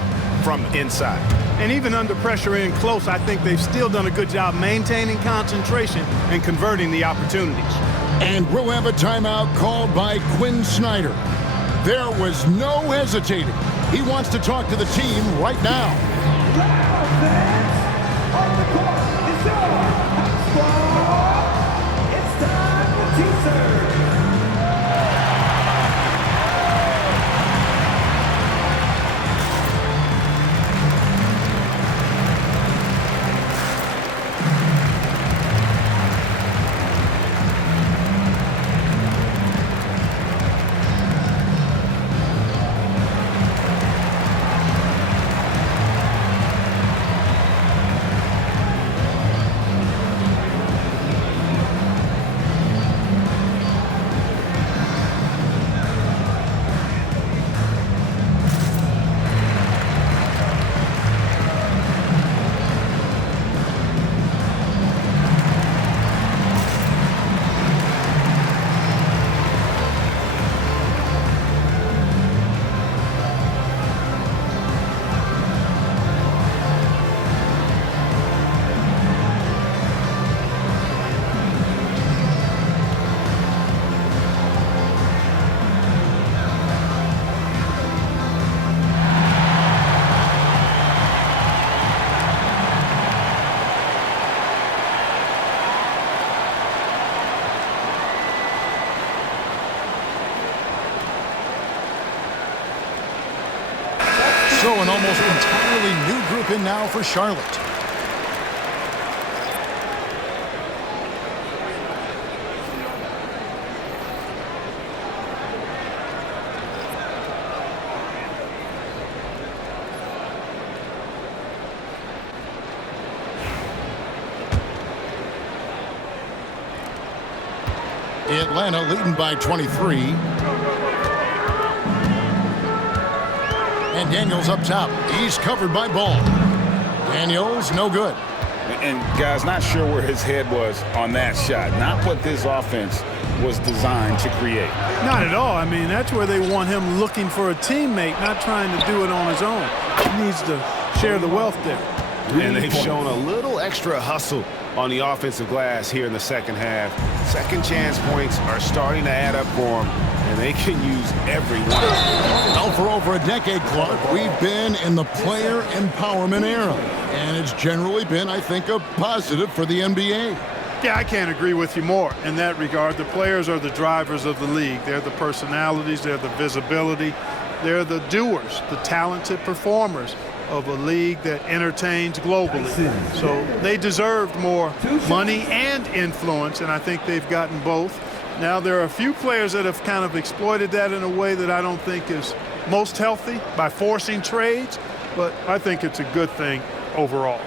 from inside. And even under pressure in close, I think they've still done a good job maintaining concentration and converting the opportunities. And we'll have a timeout called by Quinn Snyder. There was no hesitating. He wants to talk to the team right now. On the court is your squad. It's time for teaser. So an almost entirely new group in now for Charlotte. Atlanta leading by 23. And Daniels up top. He's covered by Ball. Daniels, no good. And guys, not sure where his head was on that shot. Not what this offense was designed to create. Not at all. I mean, that's where they want him looking for a teammate, not trying to do it on his own. He needs to share the wealth there. And they've shown a little extra hustle on the offensive glass here in the second half. Second chance points are starting to add up for them, and they can use every one. Well, for over a decade, Clark, we've been in the player empowerment era. And it's generally been, I think, a positive for the NBA. Yeah, I can't agree with you more in that regard. The players are the drivers of the league. They're the personalities. They're the visibility. They're the doers, the talented performers of a league that entertains globally. So they deserved more money and influence, and I think they've gotten both. Now, there are a few players that have kind of exploited that in a way that I don't think is most healthy by forcing trades, but I think it's a good thing overall.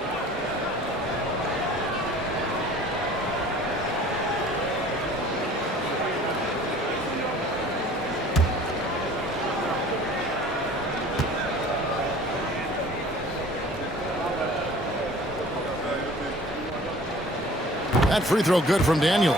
That free throw good from Daniels.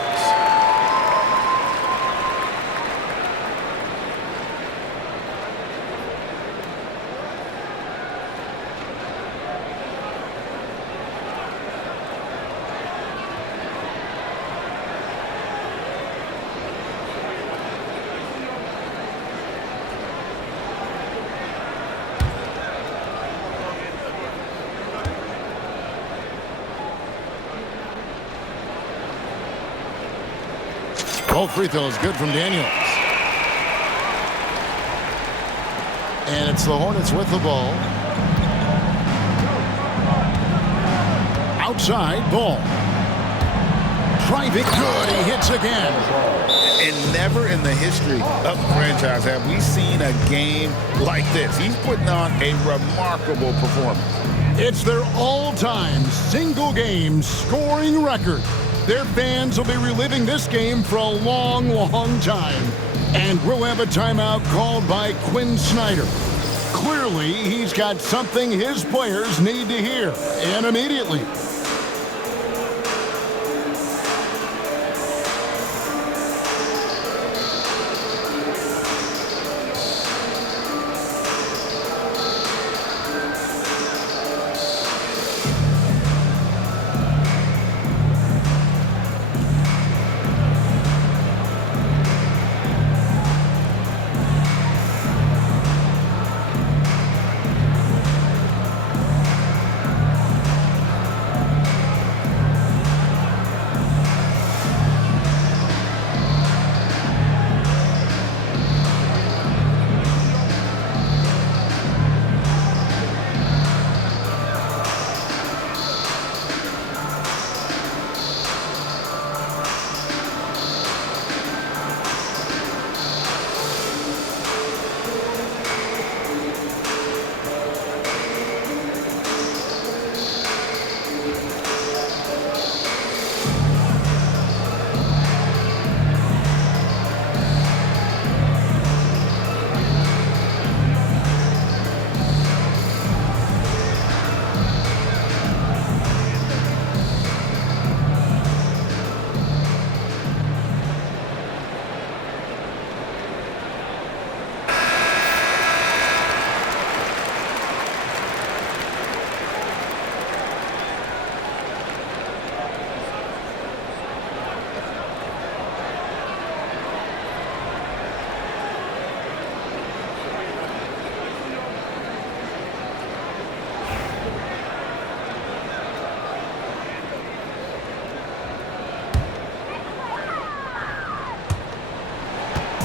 Both free throws good from Daniels. And it's the Hornets with the ball. Outside, ball. Driving good, he hits again. And never in the history of the franchise have we seen a game like this. He's putting on a remarkable performance. It's their all-time single-game scoring record. Their fans will be reliving this game for a long, long time. And we'll have a timeout called by Quinn Snyder. Clearly, he's got something his players need to hear, and immediately.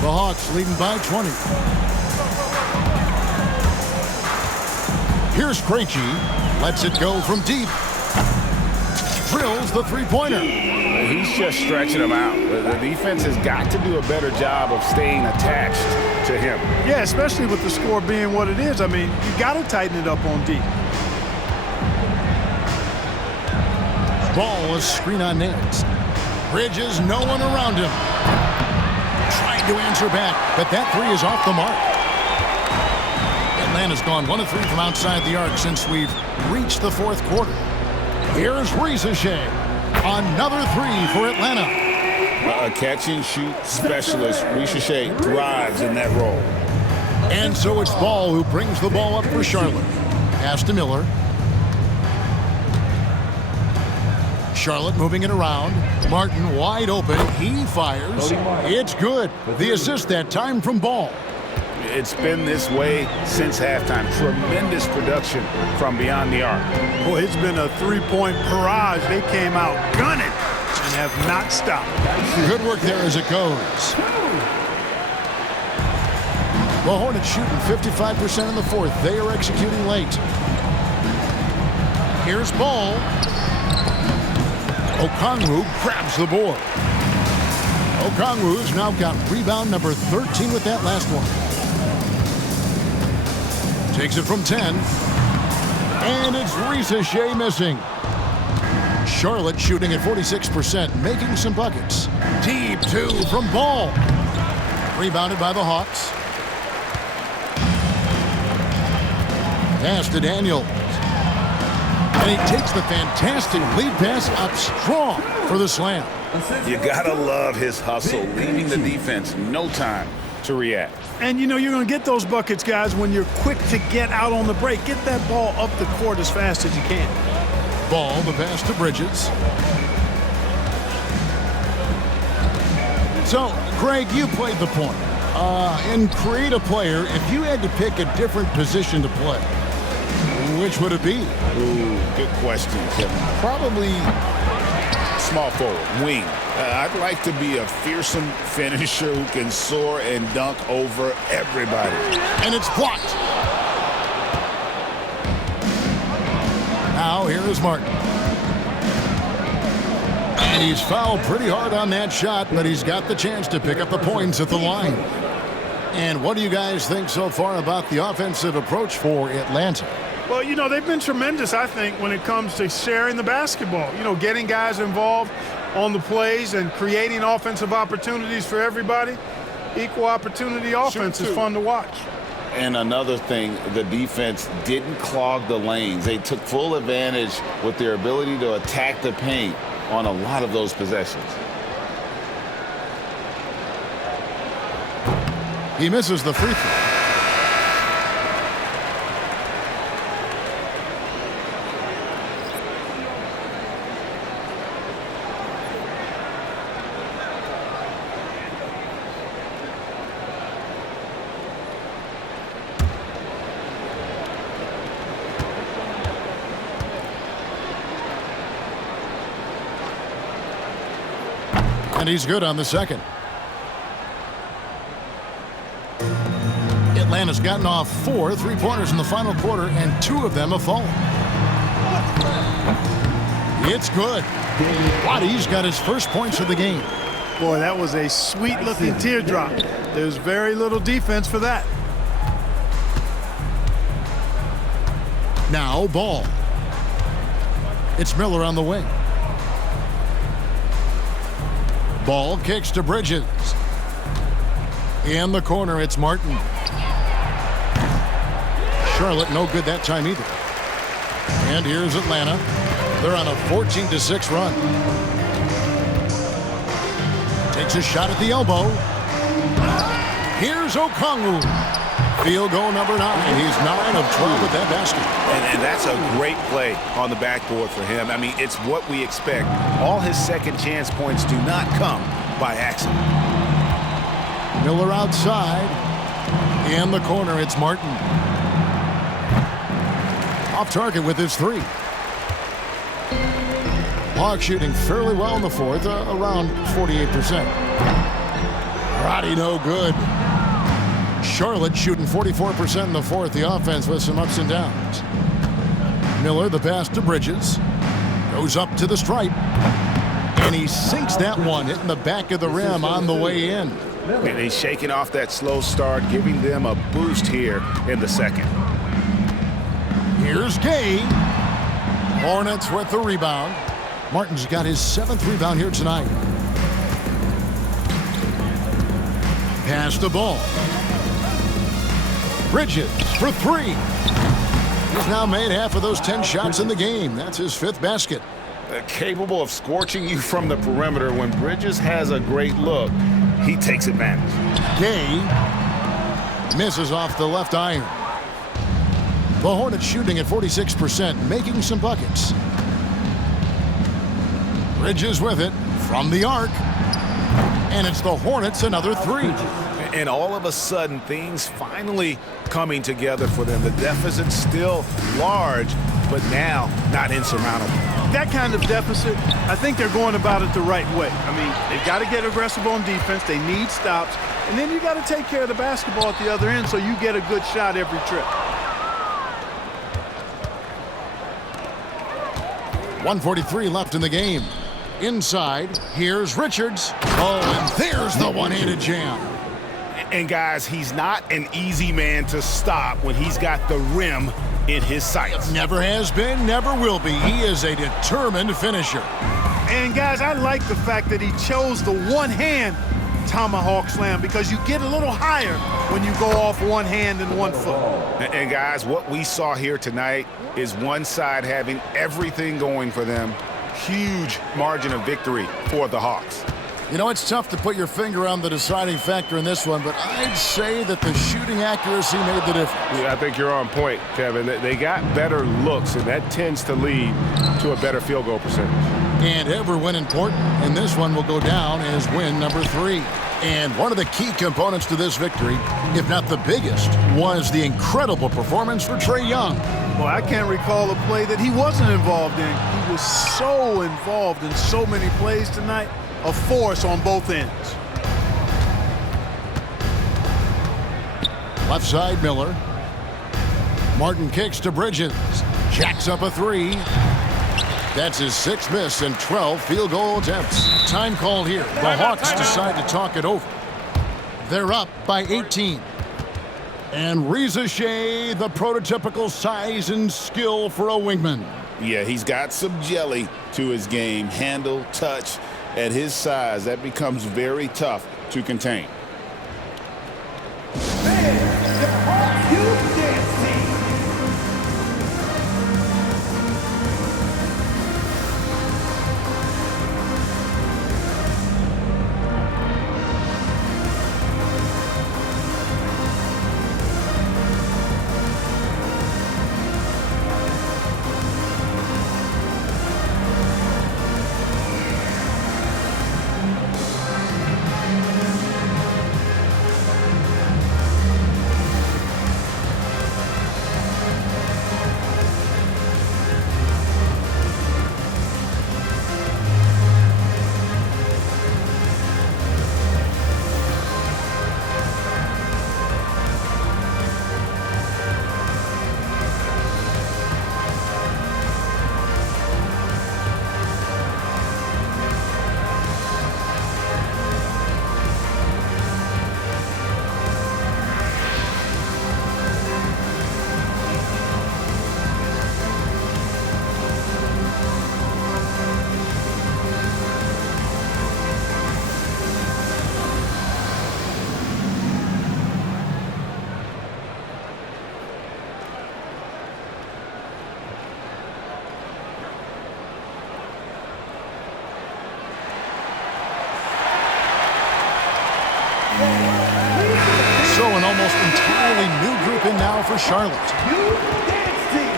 The Hawks leading by 20. Here's Krejci. Lets it go from deep. Drills the three-pointer. He's just stretching him out. The defense has got to do a better job of staying attached to him. Yeah, especially with the score being what it is. I mean, you got to tighten it up on deep. Ball was screen on Nance. Bridges, no one around him. Trying to answer back, but that three is off the mark. Atlanta's gone 1 of 3 from outside the arc since we've reached the fourth quarter. Here's Risache. Another three for Atlanta. A catch-and-shoot specialist. Risache thrives in that role. And so it's Ball who brings the ball up for Charlotte. Pass to Miller. Charlotte moving it around. Martin wide open. He fires. It's good. The assist that time from Ball. It's been this way since halftime. Tremendous production from beyond the arc. Boy, it's been a three-point barrage. They came out gunning, and and have not stopped. Good work there as it goes. The Hornets shooting 55% in the fourth. They are executing late. Here's Ball. Okongwu grabs the board. Okongwu's now got rebound number 13 with that last one. Takes it from 10. And it's Shea missing. Charlotte shooting at 46%, making some buckets. Deep two from Ball. Rebounded by the Hawks. Pass to Daniels. And he takes the fantastic lead pass up strong for the slam. You gotta love his hustle, leaving the defense no time to react. And you know you're going to get those buckets, guys, when you're quick to get out on the break. Get that ball up the court as fast as you can. Ball, the pass to Bridges. So, Greg, you played the point. In create a player, if you had to pick a different position to play, which would it be? Ooh, good question, Kevin. Probably small forward, wing. I'd like to be a fearsome finisher who can soar and dunk over everybody. And it's blocked. Now here is Martin. And he's fouled pretty hard on that shot, but he's got the chance to pick up the points at the line. And what do you guys think so far about the offensive approach for Atlanta? Well, you know, they've been tremendous, I think, when it comes to sharing the basketball. You know, getting guys involved on the plays and creating offensive opportunities for everybody. Equal opportunity offense is fun to watch. And another thing, the defense didn't clog the lanes. They took full advantage with their ability to attack the paint on a lot of those possessions. He misses the free throw. And he's good on the second. Atlanta's gotten off 4 3-pointers in the final quarter, and 2 of them have fallen. It's good. Waddy's got his first points of the game. Boy, that was a sweet-looking teardrop. There's very little defense for that. Now Ball. It's Miller on the wing. Ball kicks to Bridges. In the corner, it's Martin. Charlotte no good that time either. And here's Atlanta. They're on a 14-6 run. Takes a shot at the elbow. Here's Okongwu. Field goal number 9. He's 9 of 12 with that basket. And that's a great play on the backboard for him. I mean, it's what we expect. All his second chance points do not come by accident. Miller outside. In the corner, it's Martin. Off target with his 3. Hawks shooting fairly well in the fourth, around 48%. Roddy no good. Charlotte shooting 44% in the fourth. The offense with some ups and downs. Miller, the pass to Bridges. Goes up to the stripe. And he sinks that one, hitting the back of the rim on the way in. And he's shaking off that slow start, giving them a boost here in the second. Here's Gay. Hornets with the rebound. Martin's got his 7th rebound here tonight. Pass the ball. Bridges for 3. He's now made half of those 10 shots in the game. That's his 5th basket. Capable of scorching you from the perimeter. When Bridges has a great look, he takes advantage. Gay misses off the left iron. The Hornets shooting at 46%, making some buckets. Bridges with it from the arc. And it's the Hornets another 3. And all of a sudden, things finally coming together for them. The deficit's still large, but now not insurmountable. That kind of deficit, I think they're going about it the right way. I mean, they've got to get aggressive on defense. They need stops. And then you got to take care of the basketball at the other end so you get a good shot every trip. 1:43 left in the game. Inside, here's Richards. Oh, and there's the one-handed jam. And guys, he's not an easy man to stop when he's got the rim in his sights. Never has been, never will be. He is a determined finisher. And guys, I like the fact that he chose the one-hand tomahawk slam because you get a little higher when you go off one hand and one foot. And guys, what we saw here tonight is one side having everything going for them. Huge margin of victory for the Hawks. You know, it's tough to put your finger on the deciding factor in this one, but I'd say that the shooting accuracy made the difference. Yeah, I think you're on point, Kevin. They got better looks, and that tends to lead to a better field goal percentage. And every win important, and this one will go down as win number 3. And one of the key components to this victory, if not the biggest, was the incredible performance for Trae Young. Well, I can't recall a play that he wasn't involved in. He was so involved in so many plays tonight. A force on both ends. Left side, Miller. Martin kicks to Bridges. Jacks up a 3. That's his 6th miss and 12 field goal attempts. Time call here. The Hawks decide to talk it over. They're up by 18. And Reza Shea, the prototypical size and skill for a wingman. Yeah, he's got some jelly to his game. Handle, touch. At his size, that becomes very tough to contain. So an almost entirely new group in now for Charlotte. Youth Dance Team.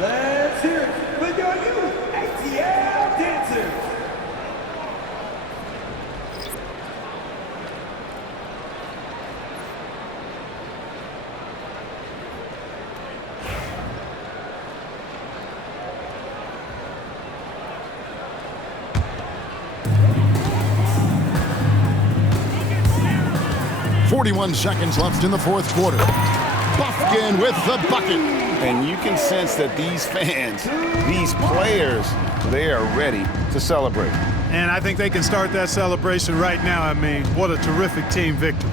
Let's hear it for your youth ATL dancers. .41 seconds left in the 4th quarter. Buffkin with the bucket. And you can sense that these fans, these players, they are ready to celebrate. And I think they can start that celebration right now. I mean, what a terrific team victory.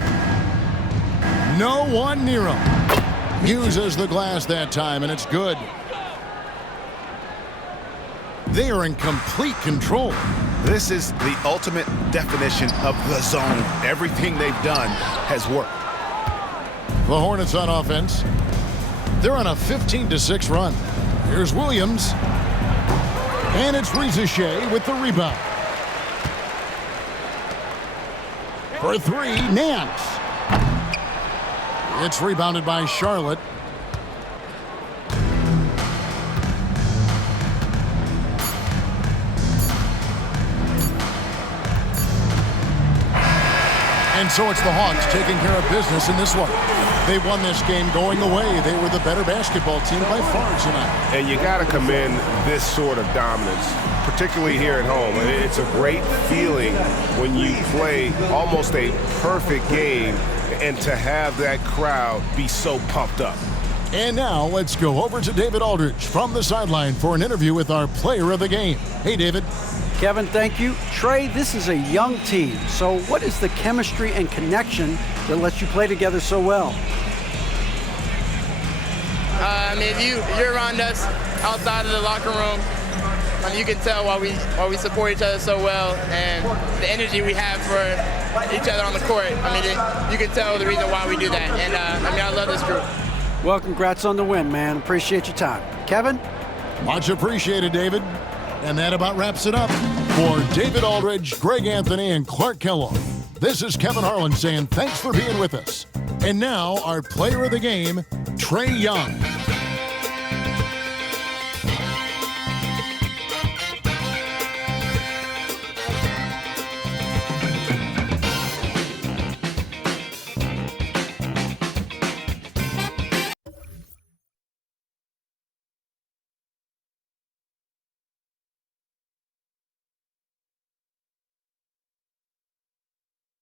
No one near him. Uses the glass that time, and it's good. They are in complete control. This is the ultimate definition of the zone. Everything they've done has worked. The Hornets on offense. They're on a 15-6 run. Here's Williams. And it's Reza Shea with the rebound. For 3, Nance. It's rebounded by Charlotte. And so it's the Hawks taking care of business in this one. They won this game going away. They were the better basketball team by far tonight. And you got to commend this sort of dominance, particularly here at home. It's a great feeling when you play almost a perfect game and to have that crowd be so pumped up. And now let's go over to David Aldridge from the sideline for an interview with our player of the game. Hey, David. Kevin, thank you. Trae, this is a young team. So what is the chemistry and connection that lets you play together so well? If you're around us outside of the locker room, you can tell why we support each other so well and the energy we have for each other on the court. You can tell the reason why we do that. And I love this group. Well, congrats on the win, man. Appreciate your time. Kevin? Much appreciated, David. And that about wraps it up. For David Aldridge, Greg Anthony, and Clark Kellogg, this is Kevin Harlan saying thanks for being with us. And now, our player of the game, Trae Young.